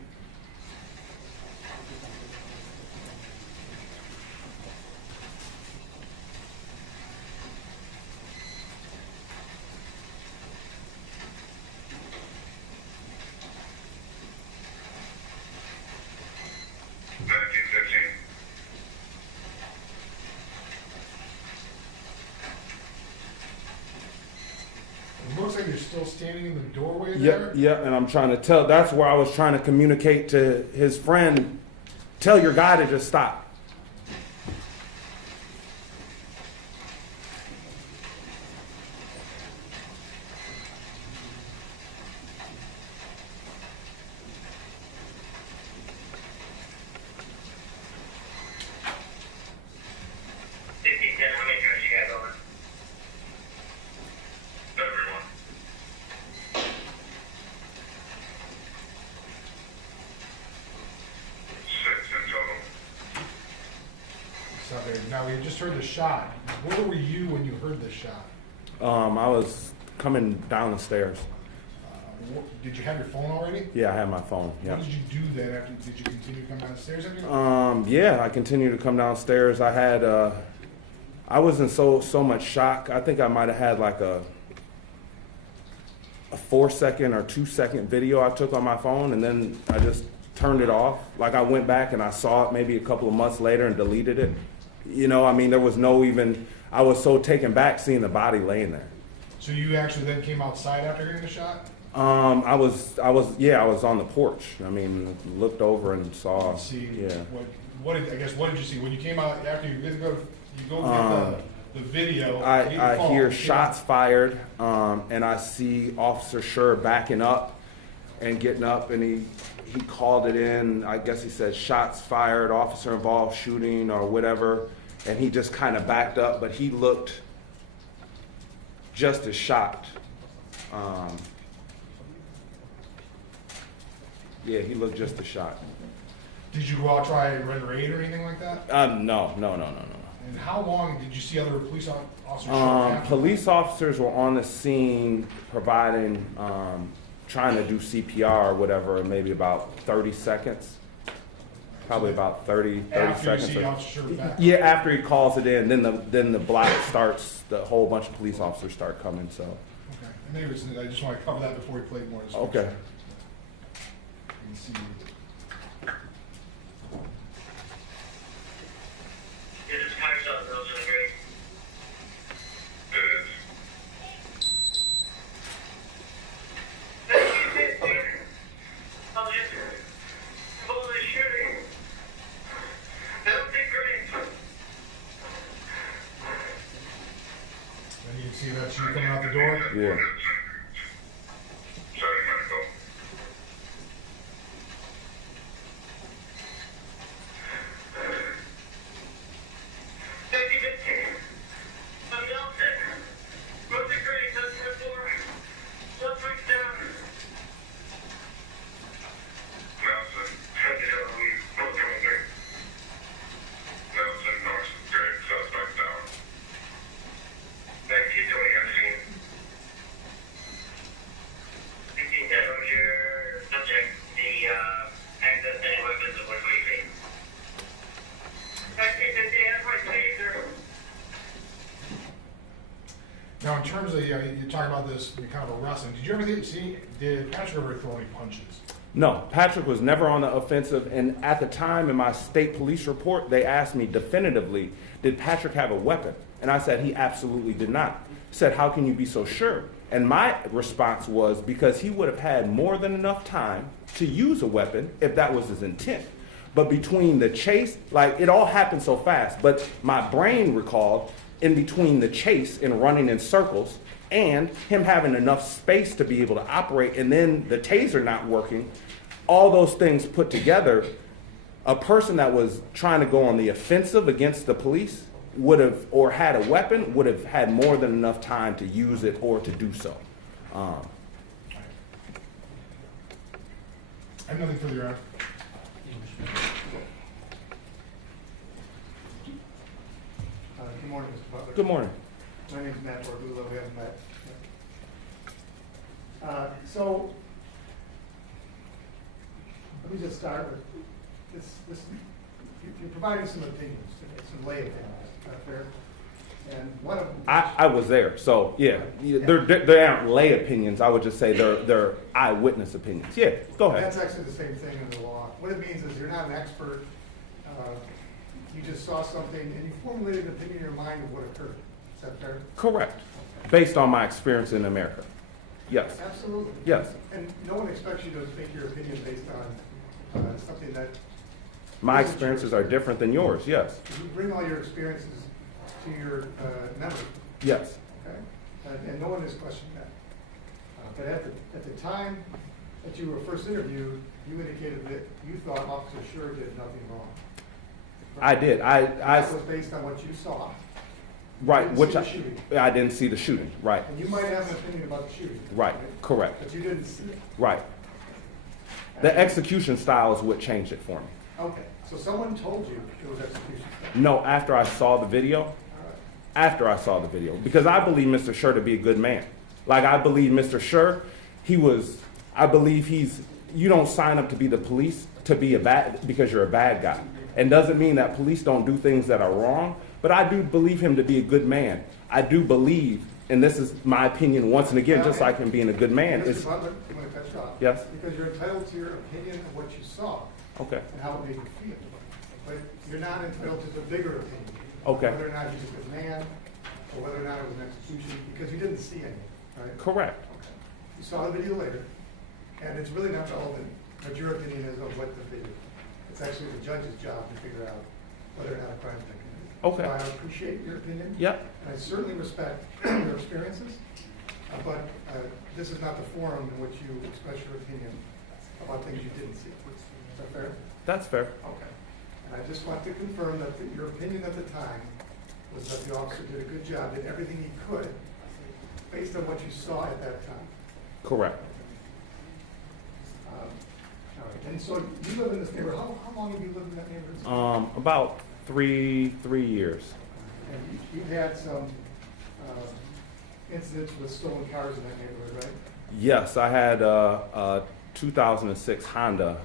It looks like you're still standing in the doorway Yeah, there? yeah, and I'm trying to tell, that's where I was trying to communicate to his friend, tell your guy to just stop. How many cars you got over? Everyone. Six in total. So there, now, we had just heard the shot. Where were you when you heard the shot? I was coming down the stairs. Did you have your phone already? Yeah, I had my phone, yeah. What did you do then after, did you continue to come downstairs after? Yeah, I continued to come downstairs. I had, I was in so much shock. I think I might have had like a 4-second or 2-second video I took on my phone, and then I just turned it off. Like I went back and I saw it maybe a couple of months later and deleted it. You know, I mean, there was no even, I was so taken back seeing the body laying there. So you actually then came outside after hearing the shot? I was on the porch. I mean, looked over and saw. Let's see, Yeah. what did you see? When you came out, after you go get the video. get your I phone, hear you shots fired, and I see Officer Schurr backing up and getting up, and he called it in. I guess he said shots fired, officer involved shooting or whatever, and he just kind of backed up, but he looked just as shocked. Yeah, he looked just as shocked. Did you go out try and run raid or anything like that? No. And how long did you see other police officers? after Police officers were on the scene providing, trying to do CPR or whatever, maybe about 30 seconds. Probably about 30 After you seconds. see Officer Schurr back? Yeah, after he calls it in, then the black starts, the whole bunch of police officers start coming, so. Okay, maybe I just want to cover that before we play more. Okay. You can see. Is this car shot real really great? It is. Holy shooting. That would be great. And you can see that you coming out the door? Yeah. Sorry, medical. Now, in terms of, you're talking about this kind of a wrestling, did you ever see, did Patrick ever throw any punches? No, Patrick was never on the offensive, and at the time in my state police report, they asked me definitively, did Patrick have a weapon? And I said he absolutely did not. Said, how can you be so sure? And my response was because he would have had more than enough time to use a weapon if that was his intent. But between the chase, like it all happened so fast, but my brain recalled in between the chase and running in circles and him having enough space to be able to operate and then the taser not working, all those things put together, a person that was trying to go on the offensive against the police would have, or had a weapon, would have had more than enough time to use it or to do so. I have nothing further, Your Honor. Good morning, Mr. Butler. Good morning. My name is Matt Borgulo. We haven't met. So, let me just start with this. You're providing some opinions, some lay opinions. Is that fair? And one of them. I was there, so yeah, they aren't lay opinions. I would just say they're eyewitness opinions. Yeah, go ahead. That's actually the same thing in the law. What it means is you're not an expert. You just saw something and you formulated an opinion in your mind of what occurred. Is that fair? Correct. Based on my experience in America. Yes. Absolutely. Yes. And no one expects you to make your opinion based on something that. My experiences are different than yours. Yes. You bring all your experiences to your memory. Yes. Okay? And no one has questioned that. But at the time that you were first interviewed, you indicated that you thought Officer Schurr did nothing wrong. I did. That was based on what you saw. Right. Didn't Which see the shooting. I didn't see the shooting. Right. And you might have an opinion about the shooting. Right. Correct. But you didn't see it. Right. The execution style is what changed it for me. Okay. So someone told you it was execution. No, after I saw the video. All right. After I saw the video, because I believe Mr. Schurr to be a good man. Like I believe Mr. Schurr, I believe you don't sign up to be the police to be because you're a bad guy. And doesn't mean that police don't do things that are wrong, but I do believe him to be a good man. I do believe, and this is my opinion once and again, just like him being a good man. Mr. Butler, I'm going to cut you off. Yes. Because you're entitled to your opinion of what you saw. Okay. And how it made you feel. But you're not entitled to the bigger opinion. Okay. Whether or not he's a good man, or whether or not it was an execution, because you didn't see any, right? Correct. Okay. You saw the video later, and it's really not relevant what your opinion is of what the video. It's actually the judge's job to figure out whether or not a crime's been committed. Okay. So I appreciate your opinion. Yep. And I certainly respect your experiences, but this is not the forum in which you express your opinion about things you didn't see. Is that fair? That's fair. Okay. And I just want to confirm that your opinion at the time was that the officer did a good job, did everything he could, based on what you saw at that time. Correct. All right. And so you live in this neighborhood. How long have you lived in that neighborhood? About three years. And you've had some incidents with stolen cars in that neighborhood, right? Yes, I had a 2006 Honda,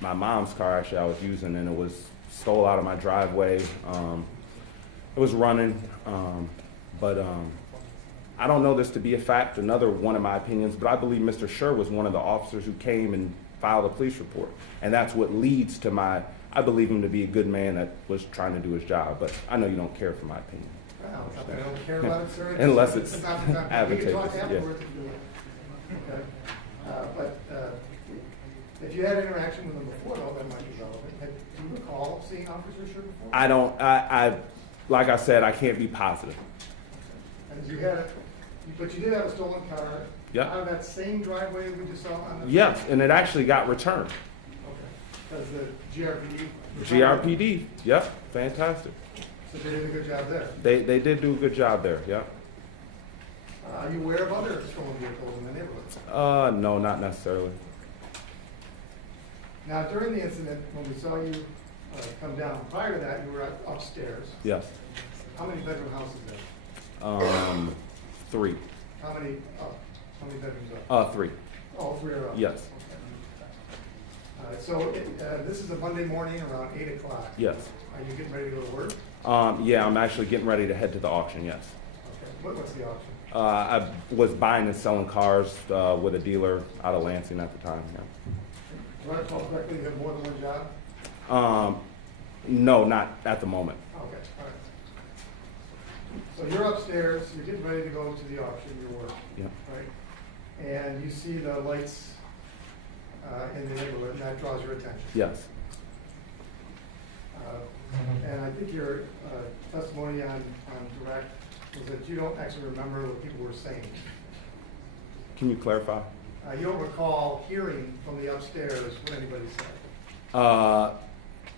my mom's car actually I was using, and it was stole out of my driveway. It was running, but I don't know this to be a fact, another one of my opinions, but I believe Mr. Schurr was one of the officers who came and filed a police report. And that's what leads to I believe him to be a good man that was trying to do his job, but I know you don't care for my opinion. Well, I don't care about it, sir. Unless it's not the time. advantageous, We can talk yeah. afterwards if you want. Okay. But if you had interaction with him before, though, that might be relevant. Do you recall seeing Officer Schurr before? I don't, like I said, I can't be positive. And but you did have a stolen car. Yeah. Out of that same driveway we just saw on the. Yes, and it actually got returned. Okay. Because the GRPD. GRPD, yep, fantastic. So they did a good job there. They did do a good job there, yep. Are you aware of other stolen vehicles in the neighborhood? No, not necessarily. Now, during the incident, when we saw you come down, prior to that, you were upstairs. Yes. How many bedroom house is that? 3. How many up? How many bedrooms up? 3. All three are up? Yes. Okay. So this is a Monday morning around 8 o'clock. Yes. Are you getting ready to go to work? Yeah, I'm actually getting ready to head to the auction, yes. Okay. What's the auction? I was buying and selling cars with a dealer out of Lansing at the time, yeah. Do I recall correctly, you have more than one job? No, not at the moment. Okay, all right. So you're upstairs, you're getting ready to go to the auction, your work, Yeah. right? And you see the lights in the neighborhood, and that draws your attention. Yes. And I think your testimony on direct was that you don't actually remember what people were saying. Can you clarify? You don't recall hearing from the upstairs what anybody said.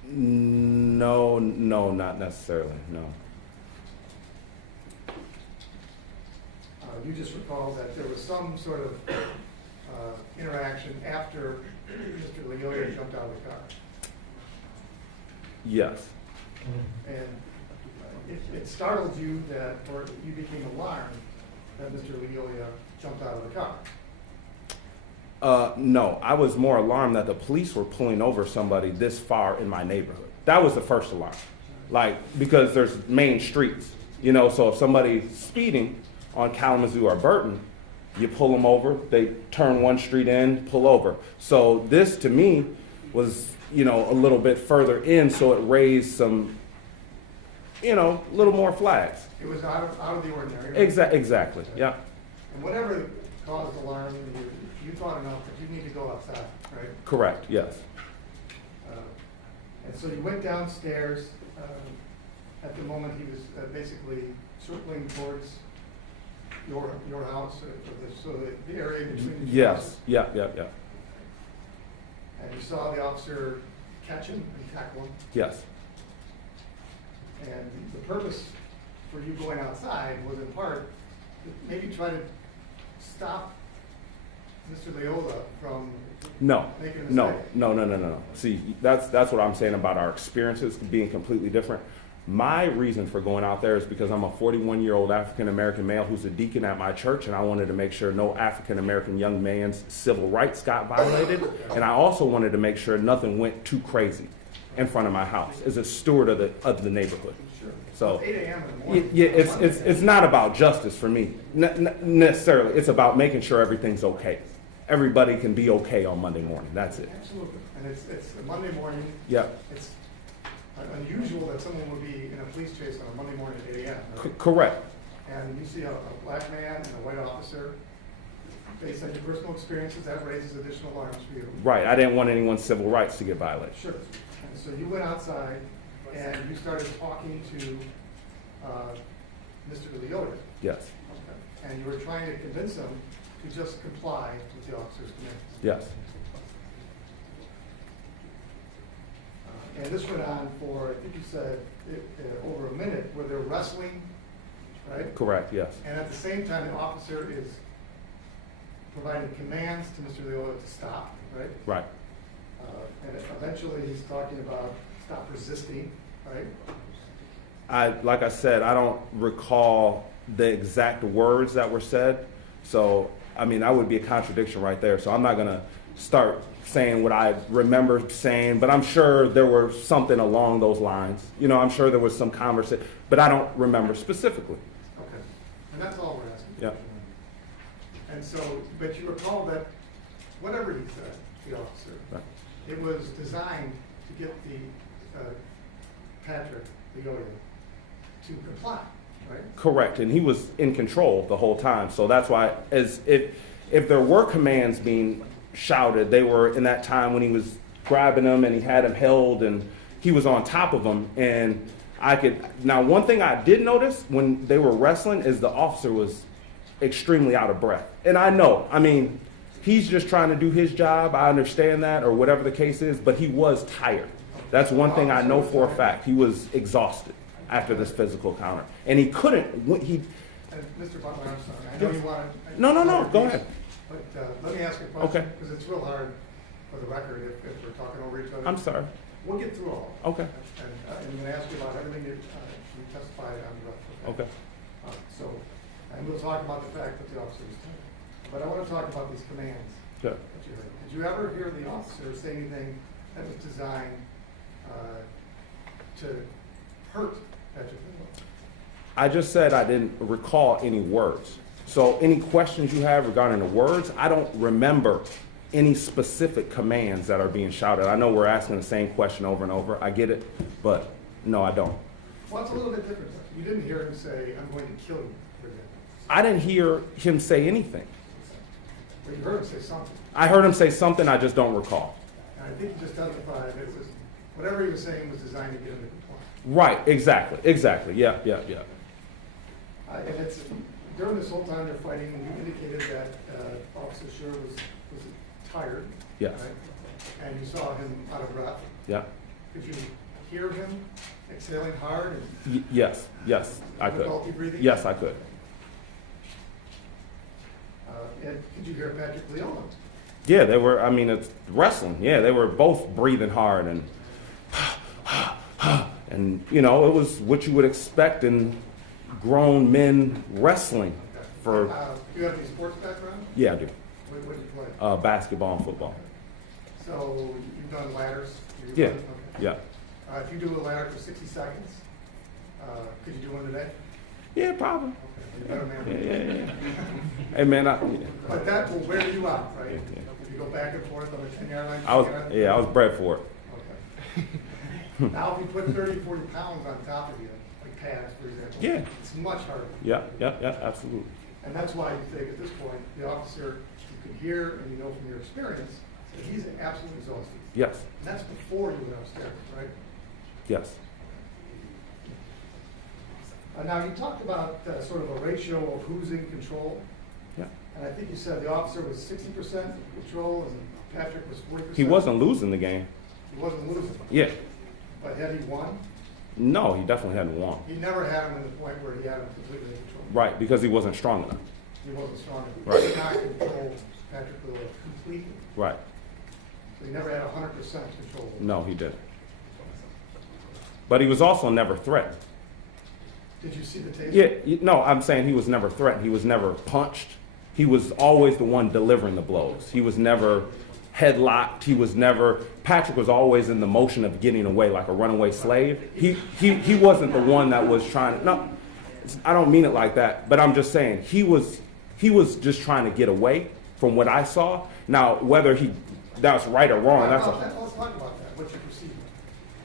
No, not necessarily, no. You just recall that there was some sort of interaction after Mr. Lyoya jumped out of the car. Yes. And it startled you that, or you became alarmed that Mr. Lyoya jumped out of the car. No, I was more alarmed that the police were pulling over somebody this far in my neighborhood. That was the first alarm. Like, because there's main streets, you know, so if somebody's speeding on Kalamazoo or Burton, you pull them over, they turn one street in, pull over. So this, to me, was, you know, a little bit further in, so it raised some, you know, a little more flags. It was out of the ordinary. Right? Exactly, yeah. And whatever caused alarm, you thought enough that you need to go outside, right? Correct, yes. And so you went downstairs. At the moment, he was basically circling towards your house, so the area between the Yes, houses. yeah. And you saw the officer catch him and tackle him. Yes. And the purpose for you going outside was in part to maybe try to stop Mr. Lyoya from No, making a no, mistake. no. See, that's what I'm saying about our experiences being completely different. My reason for going out there is because I'm a 41-year-old African-American male who's a deacon at my church, and I wanted to make sure no African-American young man's civil rights got violated, and I also wanted to make sure nothing went too crazy in front of my house as a steward of the neighborhood. Sure. So, 8 a.m. in the morning. yeah, it's not about justice for me necessarily. It's about making sure everything's okay. Everybody can be okay on Monday morning. That's it. Absolutely. And it's a Monday morning. Yeah. It's unusual that someone would be in a police chase on a Monday morning at 8 a.m. Right? Correct. And you see a black man and a white officer. Based on your personal experiences, that raises additional alarms for you. Right. I didn't want anyone's civil rights to get violated. Sure. And so you went outside and you started talking to Mr. Lyoya. Yes. Okay. And you were trying to convince him to just comply with the officer's commands. Yes. And this went on for, I think you said, over a minute, where they're wrestling, right? Correct. Yes. And at the same time, the officer is providing commands to Mr. Lyoya to stop, right? Right. And eventually, he's talking about stop resisting, right? Like I said, I don't recall the exact words that were said. So, I mean, that would be a contradiction right there. So I'm not going to start saying what I remember saying, but I'm sure there were something along those lines. You know, I'm sure there was some conversation, but I don't remember specifically. Okay. And that's all we're asking. Yep. And so, but you recall that whatever he said, the officer, Right. it was designed to get the Patrick Lyoya to comply, right? Correct, and he was in control the whole time. So that's why, as if there were commands being shouted, they were in that time when he was grabbing them and he had him held and he was on top of them. And I could, now one thing I did notice when they were wrestling is the officer was extremely out of breath. And I know, I mean, he's just trying to do his job. I understand that, or whatever the case is, but he was tired. That's one thing I know for a fact. He was exhausted after this physical encounter. And he couldn't, he... And Mr. Butler, I'm sorry, I know you want to... No, go ahead. But let me ask you a question, Okay. because it's real hard for the record if we're talking over each other. I'm sorry. We'll get through all. Okay. And I'm going to ask you about everything that you testified on the record. Okay. And we'll talk about the fact that the officer was tired. But I want to talk about these commands Good. that you heard. Did you ever hear the officer say anything that was designed to hurt Patrick Lyoya? I just said I didn't recall any words. So any questions you have regarding the words, I don't remember any specific commands that are being shouted. I know we're asking the same question over and over. I get it, but no, I don't. Well, it's a little bit different. You didn't hear him say, "I'm going to kill you," for example. I didn't hear him say anything. But you heard him say something. I heard him say something I just don't recall. And I think he just testified that it was, whatever he was saying was designed to get him to comply. Right, exactly. Yeah. And it's, during this whole time they're fighting, you indicated that Officer Schurr was tired. Yes. Right? And you saw him out of breath. Yeah. Could you hear him exhaling hard? And Yes, I could. difficulty breathing? Yes, I could. And could you hear Patrick Lyoya? Yeah, they were, I mean, it's wrestling. Yeah, they were both breathing hard and, and, you know, it was what you would expect in grown men wrestling for, Do you have any sports background? yeah, I do. What did you play? Basketball and football. So you've done ladders? Yeah, Okay. yeah. If you do a ladder for 60 seconds, could you do one today? Yeah, probably. Okay, you're a better man. Yeah. Hey, man, But that will wear you out, right? Yeah. If you go back and forth on the 10-yard line. I was bred for it. Okay. Now, if you put 30, 40 pounds on top of you, like pads, for example. Yeah. It's much harder. Yeah, absolutely. And that's why you think at this point, the officer, you can hear and you know from your experience, that he's absolutely exhausted. Yes, And that's before you went upstairs, right? yes. Now, you talked about sort of a ratio of who's in control. Yeah. And I think you said the officer was 60% control and Patrick was 40%. He wasn't losing the game. He wasn't losing. Yeah. But had he won? No, he definitely hadn't won. He never had him in the point where he had him completely in control. Right, because he wasn't strong enough. He wasn't strong enough. Right. He did not control Patrick Lyoya completely. Right. So he never had 100% control. No, he didn't. But he was also never threatened. Did you see the taser? Yeah, no, I'm saying he was never threatened. He was never punched. He was always the one delivering the blows. He was never headlocked. He was never, Patrick was always in the motion of getting away like a runaway slave. He wasn't the one that was trying to, no, I don't mean it like that, but I'm just saying he was just trying to get away from what I saw. Now, whether that's right or wrong, Let's that's talk about that, what you perceive.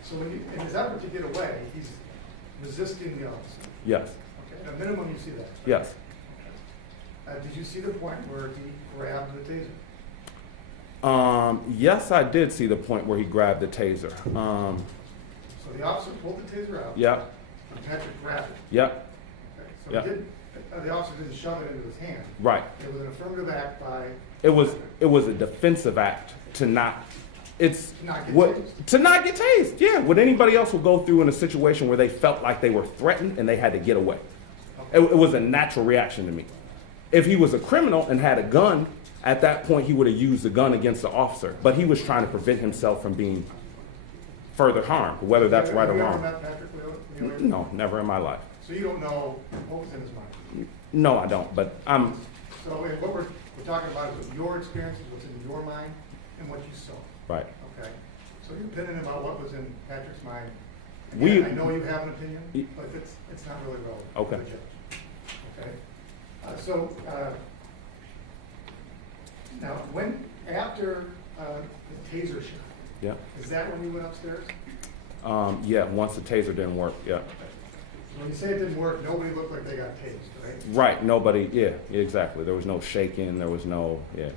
So when in his effort to get away, he's resisting the officer. yes, Okay, at a minimum you see that. yes. Did you see the point where he grabbed the taser? Yes, I did see the point where he grabbed the taser. So the officer pulled the taser out. Yep, And Patrick grabbed it. yep, Okay, so Yeah. he didn't, the officer didn't shove it into his hand. right. It was an affirmative act by. It was a defensive act to not. It's Not get what tased. to not get tased. Yeah, what anybody else would go through in a situation where they felt like they were threatened and they had to get away. It was a natural reaction to me. If he was a criminal and had a gun, at that point he would have used the gun against the officer. But he was trying to prevent himself from being further harmed, whether that's right or Have you ever wrong. met Patrick Lyoya? No, never in my life. So you don't know what was in his mind? No, I don't. But I'm So what we're talking about is your experiences, what's in your mind, and what you saw. right. Okay, so your opinion about what was in Patrick's mind. We- Again, I know you have an opinion, but it's not really relevant. to Okay. the judge. Okay, now after the taser shot, Yeah. is that when you went upstairs? Yeah. Once the taser didn't work. Yeah. When you say it didn't work, nobody looked like they got tased, right? Right. Nobody. Yeah. Exactly. There was no shaking. There was no. Yeah.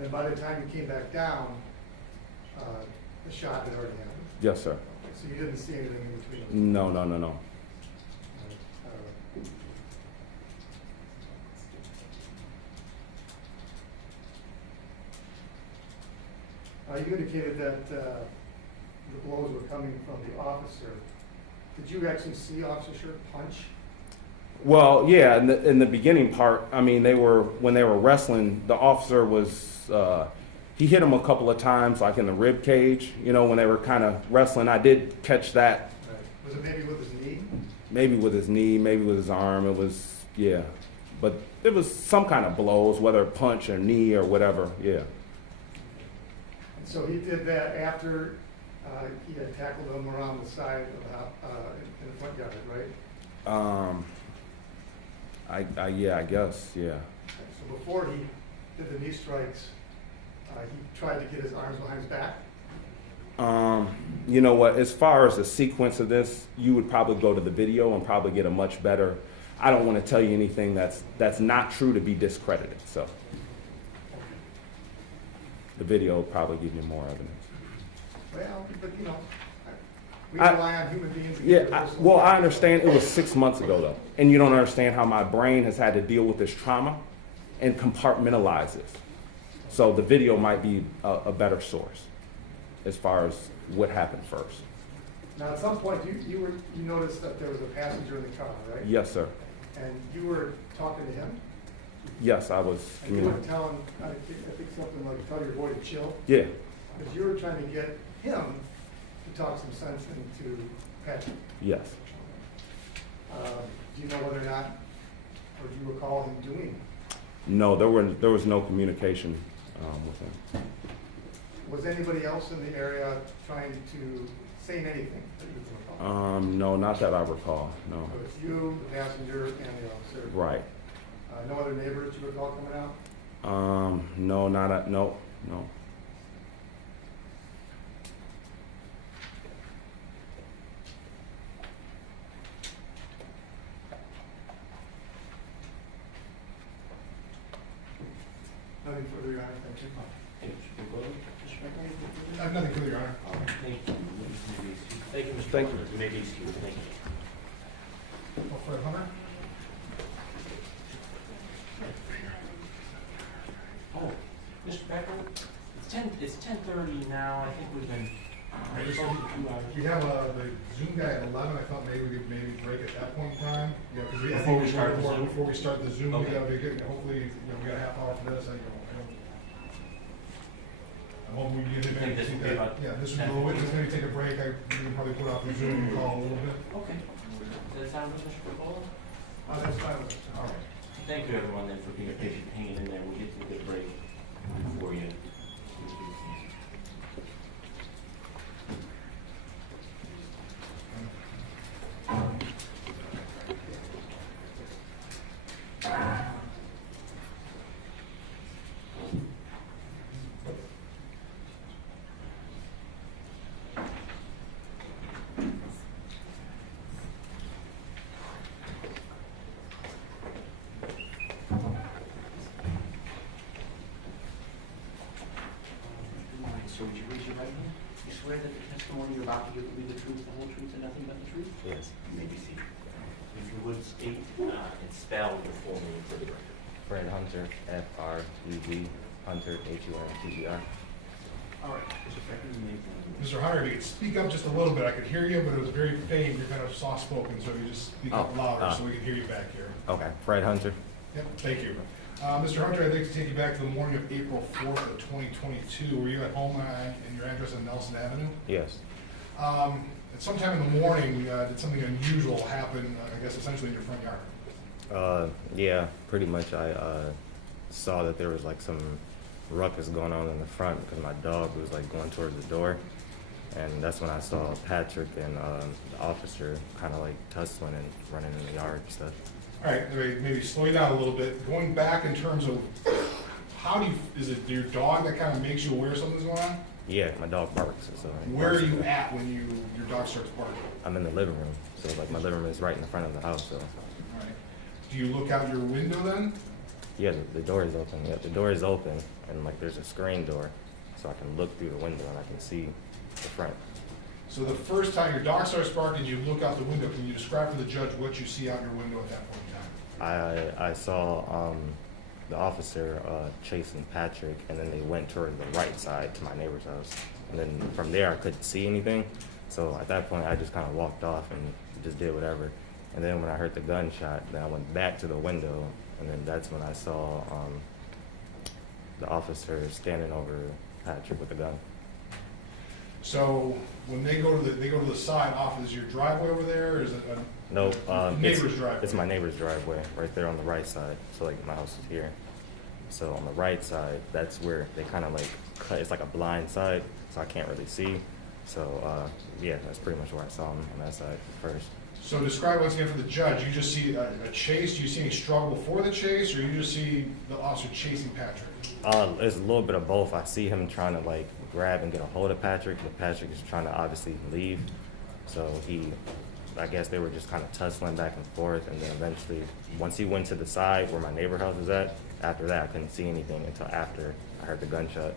And by the time you came back down, the shot had already happened. Yes, sir. So you didn't see anything in between. No. You indicated that the blows were coming from the officer. Did you actually see Officer Schurr punch? Well, yeah. In the beginning part, I mean, when they were wrestling, the officer was he hit him a couple of times, like in the rib cage. You know, when they were kind of wrestling, I did catch that. Right. Was it maybe with his knee? Maybe with his knee, maybe with his arm. It was but it was some kind of blows, whether punch or knee or whatever. Yeah. And so he did that after he had tackled him around the side of the house, in the front yard, right? I guess, yeah. So before he did the knee strikes, he tried to get his arms behind his back. You know what, as far as the sequence of this, you would probably go to the video and probably get a much better, I don't want to tell you anything that's not true to be discredited, so. The video will probably give you more evidence. Well, but you know, we I- rely on human beings. to Yeah, get their well, I understand it was 6 months ago though, and you don't understand how my brain has had to deal with this trauma and compartmentalize this. So the video might be a better source as far as what happened first. Now, at some point, you noticed that there was a passenger in the car, right? Yes, sir. And you were talking to him? Yes, I was And you were communicating. telling, I think something like, tell your boy to chill? Yeah, Because you were trying to get him to talk some sense into Patrick. yes. Do you know whether or not, or do you recall him doing? No, there was no communication with him. Was anybody else in the area trying to say anything that you can recall? No, not that I recall, no. So it's you, the passenger, and the officer? Right. No other neighbors you recall coming out? No, no. Nothing further, Your Honor, thank you. Hey, Mr. Butler, Mr. Becker? I have nothing further, Your Honor. Thank you. Thank you, Mr. Thank Butler. You may be excused. Thank you. Oh, Fred Hunter? Oh, Mr. Becker, it's 10:30 now. I think we've been over 2 hours. We have the Zoom guy at 11. I thought maybe we could break at that point in time. Yeah, because Before we start the Zoom? Before we start the Zoom, we Okay. gotta be good. Hopefully, we got a half hour for this. I'm hoping we can get think this will be about Yeah, this 10. will maybe take a break. We can probably put off the Zoom and call a little bit. Okay. Does that sound good, Mr. Butler? That's fine with us. All right. Thank you, everyone, then, for being patient, hanging in there. We'll get to a good break for you. So would you raise your right hand? You swear that the testimony you're about to give will be the truth, the whole truth, and nothing but the truth? Yes. You may be seated. If you would state and spell your full name for the record. Fred Hunter, F-R-E-D, Hunter, H-U-N-T-E-R. All right, Mr. Becker, you may begin. Mr. Hunter, if you could speak up just a little bit. I could hear you, but it was very faint. You're kind of soft-spoken, so if you just speak up Oh, louder so we can hear you back here. Okay, Fred Hunter. Yep, thank you. Mr. Hunter, I'd like to take you back to the morning of April 4th of 2022. Were you at home in your address on Nelson Avenue? Yes. At some time in the morning, did something unusual happen, I guess essentially in your front yard? Yeah, pretty much I saw that there was like some ruckus going on in the front because my dog was like going towards the door. And that's when I saw Patrick and the officer kind of like tussling and running in the yard and stuff. All right, maybe slow you down a little bit. Going back in terms of is it your dog that kind of makes you aware something's going on? Yeah, my dog barks. So Where are you at when your dog starts barking? I'm in the living room, so like my living room is right in the front of the house. So All right. Do you look out your window then? yeah, the door is open. Yeah, the door is open, and like there's a screen door, so I can look through the window and I can see the front. So the first time your dog starts barking, you look out the window. Can you describe for the judge what you see out your window at that point in time? I saw the officer chasing Patrick, and then they went toward the right side to my neighbor's house. And then from there, I couldn't see anything. So at that point, I just kind of walked off and just did whatever. And then when I heard the gunshot, then I went back to the window, and then that's when I saw the officer standing over Patrick with a gun. So when they go to the side off, is your driveway over there, or is it a No, neighbor's driveway? It's my neighbor's driveway right there on the right side. So like my house is here. So on the right side, that's where they kind of like cut. It's like a blind side, so I can't really see. So yeah, that's pretty much where I saw him on that side first. So describe once again for the judge, you just see a chase, do you see any struggle before the chase, or you just see the officer chasing Patrick? It's a little bit of both. I see him trying to like grab and get a hold of Patrick, but Patrick is trying to obviously leave. So I guess they were just kind of tussling back and forth, and then eventually, once he went to the side where my neighbor house is at, after that I couldn't see anything until after I heard the gunshot.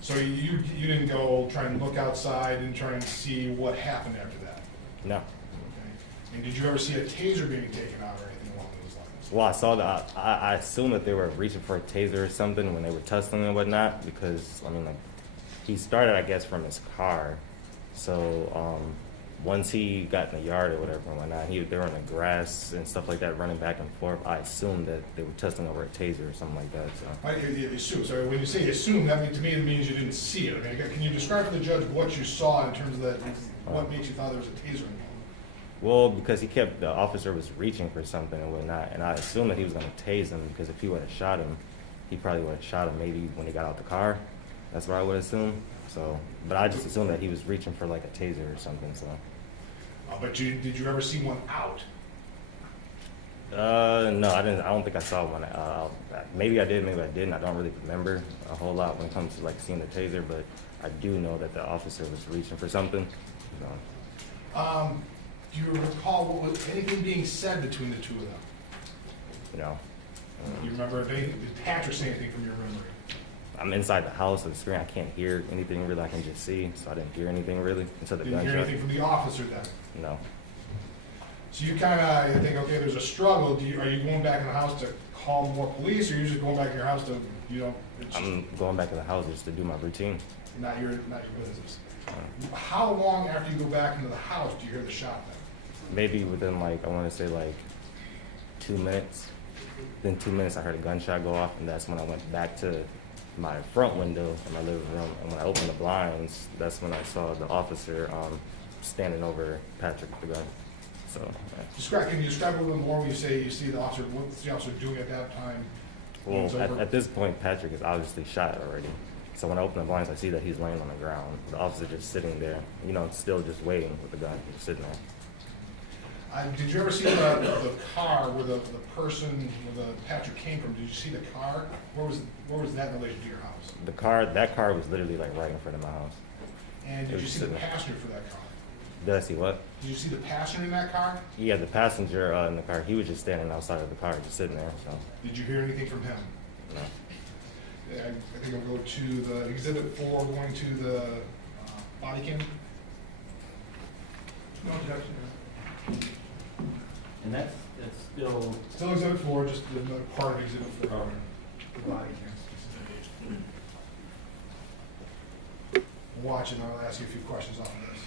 So you didn't go try and look outside and try and see what happened after that? No. Okay. And did you ever see a taser being taken out or anything along those lines? Well, I saw that. I assumed that they were reaching for a taser or something when they were tussling and whatnot, because I mean, like, he started, I guess, from his car. So once he got in the yard or whatever and whatnot, they were in the grass and stuff like that, running back and forth. I assumed that they were tussling over a taser or something like that. So. You assume. So when you say assume, that to me it means you didn't see it. Okay? Can you describe for the judge what you saw in terms of that? What makes you thought there was a taser involved? Well, because the officer was reaching for something and whatnot, and I assumed that he was going to tase him, because if he would have shot him, he probably would have shot him maybe when he got out the car. That's what I would assume. So, but I just assumed that he was reaching for like a taser or something. So. But did you ever see one out? No, I didn't. I don't think I saw one. Maybe I did, maybe I didn't. I don't really remember a whole lot when it comes to like seeing the taser, but I do know that the officer was reaching for something. So. Do you recall anything being said between the two of them? No. You remember, did Patrick say anything from your memory? I'm inside the house, so the screen, I can't hear anything really. I can just see, so I didn't hear anything really until the gunshot. Didn't hear anything from the officer then? No. So you kind of think, okay, there's a struggle. Are you going back in the house to call more police, or are you just going back in your house to, I'm going back to the house just to do my routine. Not your business. How long after you go back into the house do you hear the shot then? Maybe within like, I want to say like 2 minutes. Then 2 minutes I heard a gunshot go off, and that's when I went back to my front window in my living room. And when I opened the blinds, that's when I saw the officer standing over Patrick with the gun. So. Can you describe a little bit more when you say you see the officer? What's the officer doing at that time? Well, at this point, Patrick is obviously shot already. So when I open the blinds, I see that he's laying on the ground. The officer just sitting there, still just waiting with the gun, just sitting there. Did you ever see the car where the person, where the Patrick came from? Did you see the car? Where was that in relation to your house? That car was literally like right in front of my house. And did you see the passenger for that car? Did I see what? Did you see the passenger in that car? Yeah, the passenger in the car, he was just standing outside of the car, just sitting there. So. Did you hear anything from him? No. Yeah, I think I'll go to the exhibit 4, going to the body cam. No objection. And that's still... Still exhibit 4, just another part of exhibit 4. The body cam. Watch it, and I'll ask you a few questions off of this.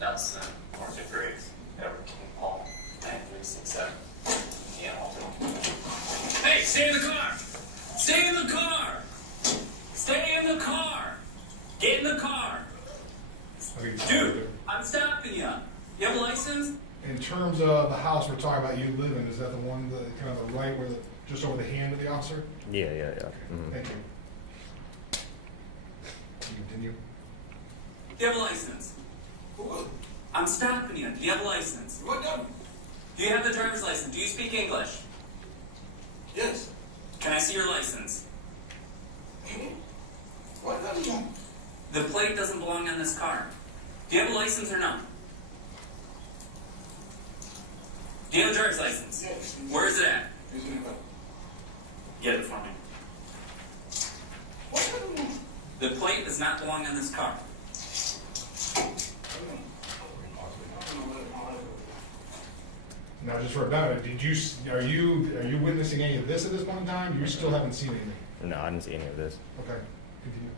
Nelson, Martha Graves, Edward King Paul, 9367. Yeah, hey, stay in the car! Stay in the car! Stay in the car! Get in the car! Dude, I'm stopping you. You have a license? In terms of the house we're talking about you live in, is that the one, kind of the right, where just over the hand of the officer? Yeah. Mm-hmm. Thank you. Continue. Do you have a license? I'm stopping you. Do you have a license? What number? Do you have the driver's license? Do you speak English? Yes. Can I see your license? What number? The plate doesn't belong on this car. Do you have a license or no? Do you have a driver's license? Yes. Where is it at? Is it what? Get it for me. What number? The plate does not belong on this car. Now, just for a benefit, are you witnessing any of this at this point in time? You still haven't seen anything? No, I didn't see any of this. Okay, continue.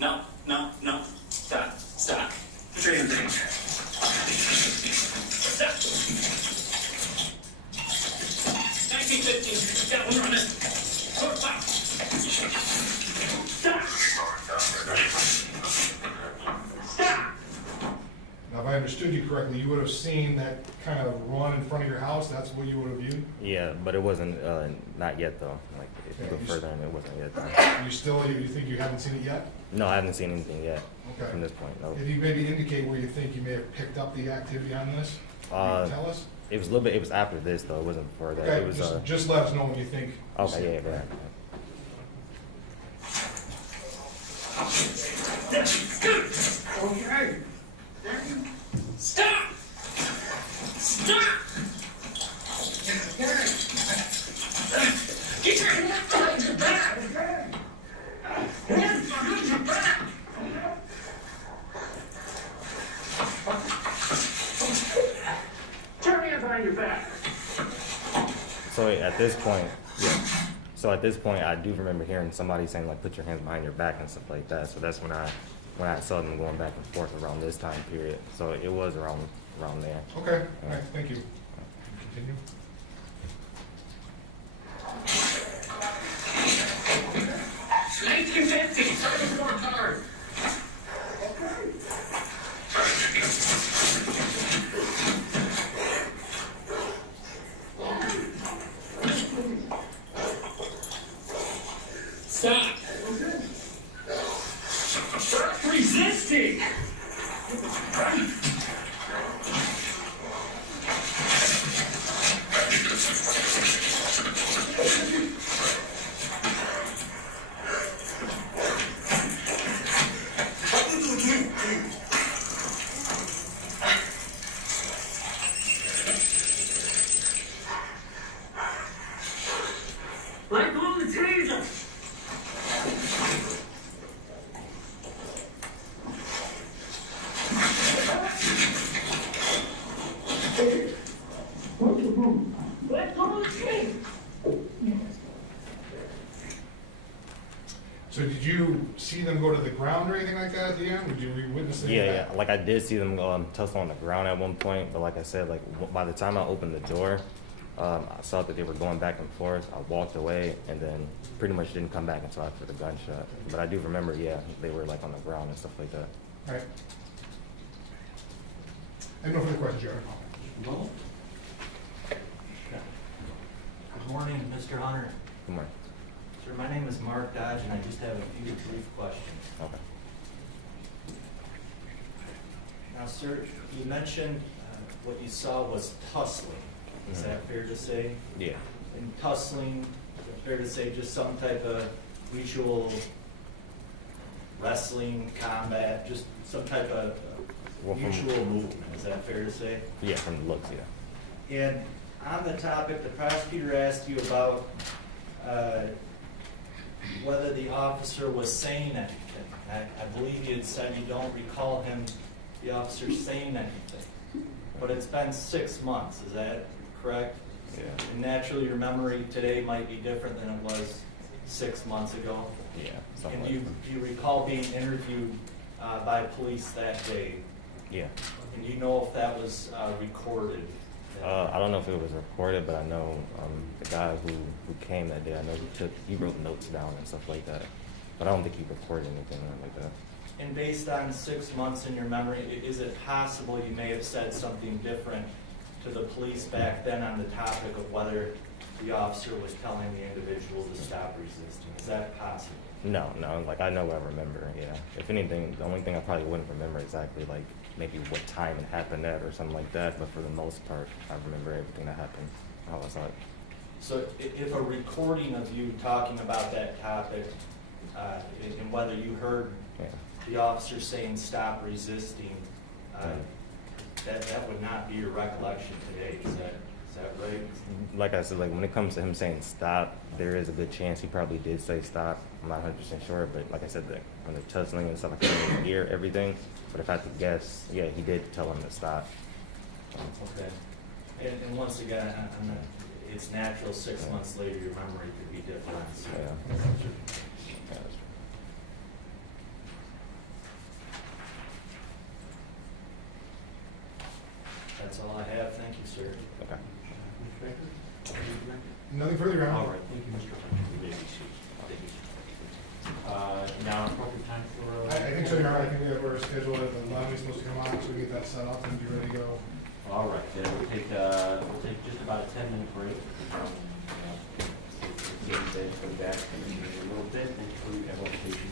No, no, no. Stop, stop. Put your hands down. Stop. 1915. Got one on it. Stop. Stop. Now, if I understood you correctly, you would have seen that kind of run in front of your house, that's what you would have viewed? Yeah, but it wasn't, not yet though. Like, if you Yeah, go you further in, it wasn't yet. You think you haven't seen it yet? No, I haven't seen anything yet Okay. from this point, no. If you maybe indicate where you think you may have picked up the activity on this, can you tell us? It was a little bit, it was after this though, it wasn't before that. Okay, It was, just let us know when you think. you see okay, it. yeah, yeah. Okay. Stop! Stop! Get your hands behind your back! Hands behind your back! Turn your hands behind your back! So at this point, yeah. So at this point, I do remember hearing somebody saying like, "Put your hands behind your back" and stuff like that. So that's when I saw them going back and forth around this time period. So it was around there. Okay, all right, thank you. Continue. Nice and fancy. Turn the more card. Stop. Stop resisting. Let go of the taser. Let go of the taser. So did you see them go to the ground or anything like that at the end? Did you witness any of Yeah, that? yeah. Like I did see them tussle on the ground at one point, but like I said, like by the time I opened the door, I saw that they were going back and forth. I walked away and then pretty much didn't come back until after the gunshot. But I do remember, yeah, they were like on the ground and stuff like that. All right. I have no further questions, Jared. Well, good morning, Mr. Hunter. Good morning. Sir, my name is Mark Dodge, and I just have a few brief questions. Okay. Now, sir, you mentioned what you saw was tussling. Is that fair to say? Yeah. And tussling, is it fair to say just some type of mutual wrestling, combat, just some type of Well, from- mutual movement? Is that fair to say? Yeah, from the looks, yeah. And on the topic, the prosecutor asked you about whether the officer was saying anything. I believe you had said you don't recall the officer saying anything. But it's been 6 months, is that correct? Yeah. And naturally, your memory today might be different than it was 6 months ago. Yeah. Something And like do you recall being interviewed by police that day? Yeah. And do you know if that was recorded? I don't know if it was recorded, but I know the guy who came that day, I know he wrote notes down and stuff like that. But I don't think he recorded anything like that. And based on 6 months in your memory, is it possible you may have said something different to the police back then on the topic of whether the officer was telling the individual to stop resisting? Is that possible? No, like I know what I remember, yeah. If anything, the only thing I probably wouldn't remember exactly, like maybe what time it happened at or something like that, but for the most part, I remember everything that happened, how I saw it. So if a recording of you talking about that topic, and whether you heard Yeah. the officer saying stop resisting, that would not be your recollection today, is that right? Like I said, like when it comes to him saying stop, there is a good chance he probably did say stop. I'm not 100% sure, but like I said, when the tussling and stuff, I couldn't really hear everything. But if I had to guess, yeah, he did tell him to stop. Okay. And once again, it's natural 6 months later, your memory could be different. So. Yeah. That's all I have. Thank you, sir. Okay. Nothing further, Your Honor. All right, thank you, Mr. Hunter. You may be seated. Thank you. Now, appropriate time for... I think so, Your Honor. I think we're scheduled at 11, we're supposed to come on, so we get that set up and be ready to go. All right, then we'll take just about a 10-minute break. Get ready to come back in a little bit and for your application.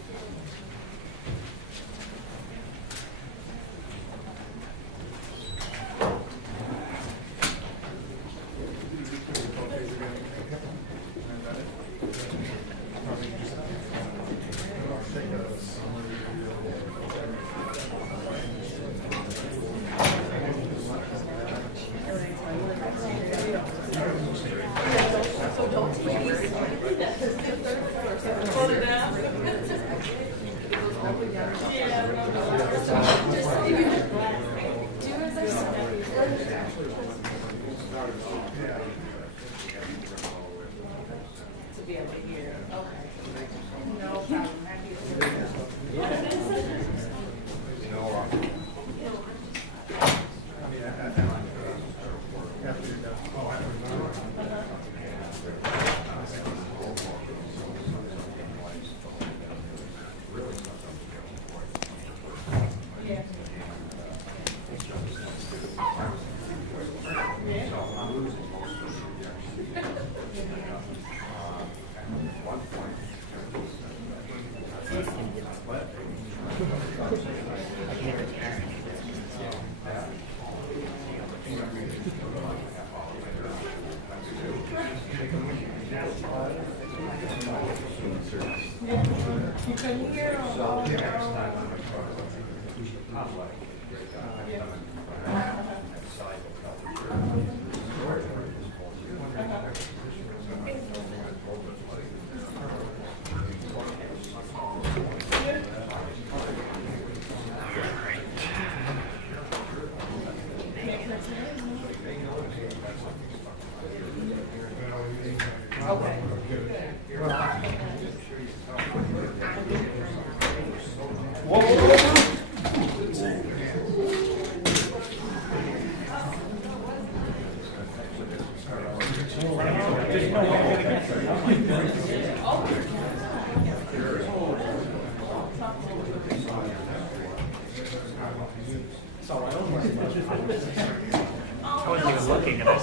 I wasn't even looking, and I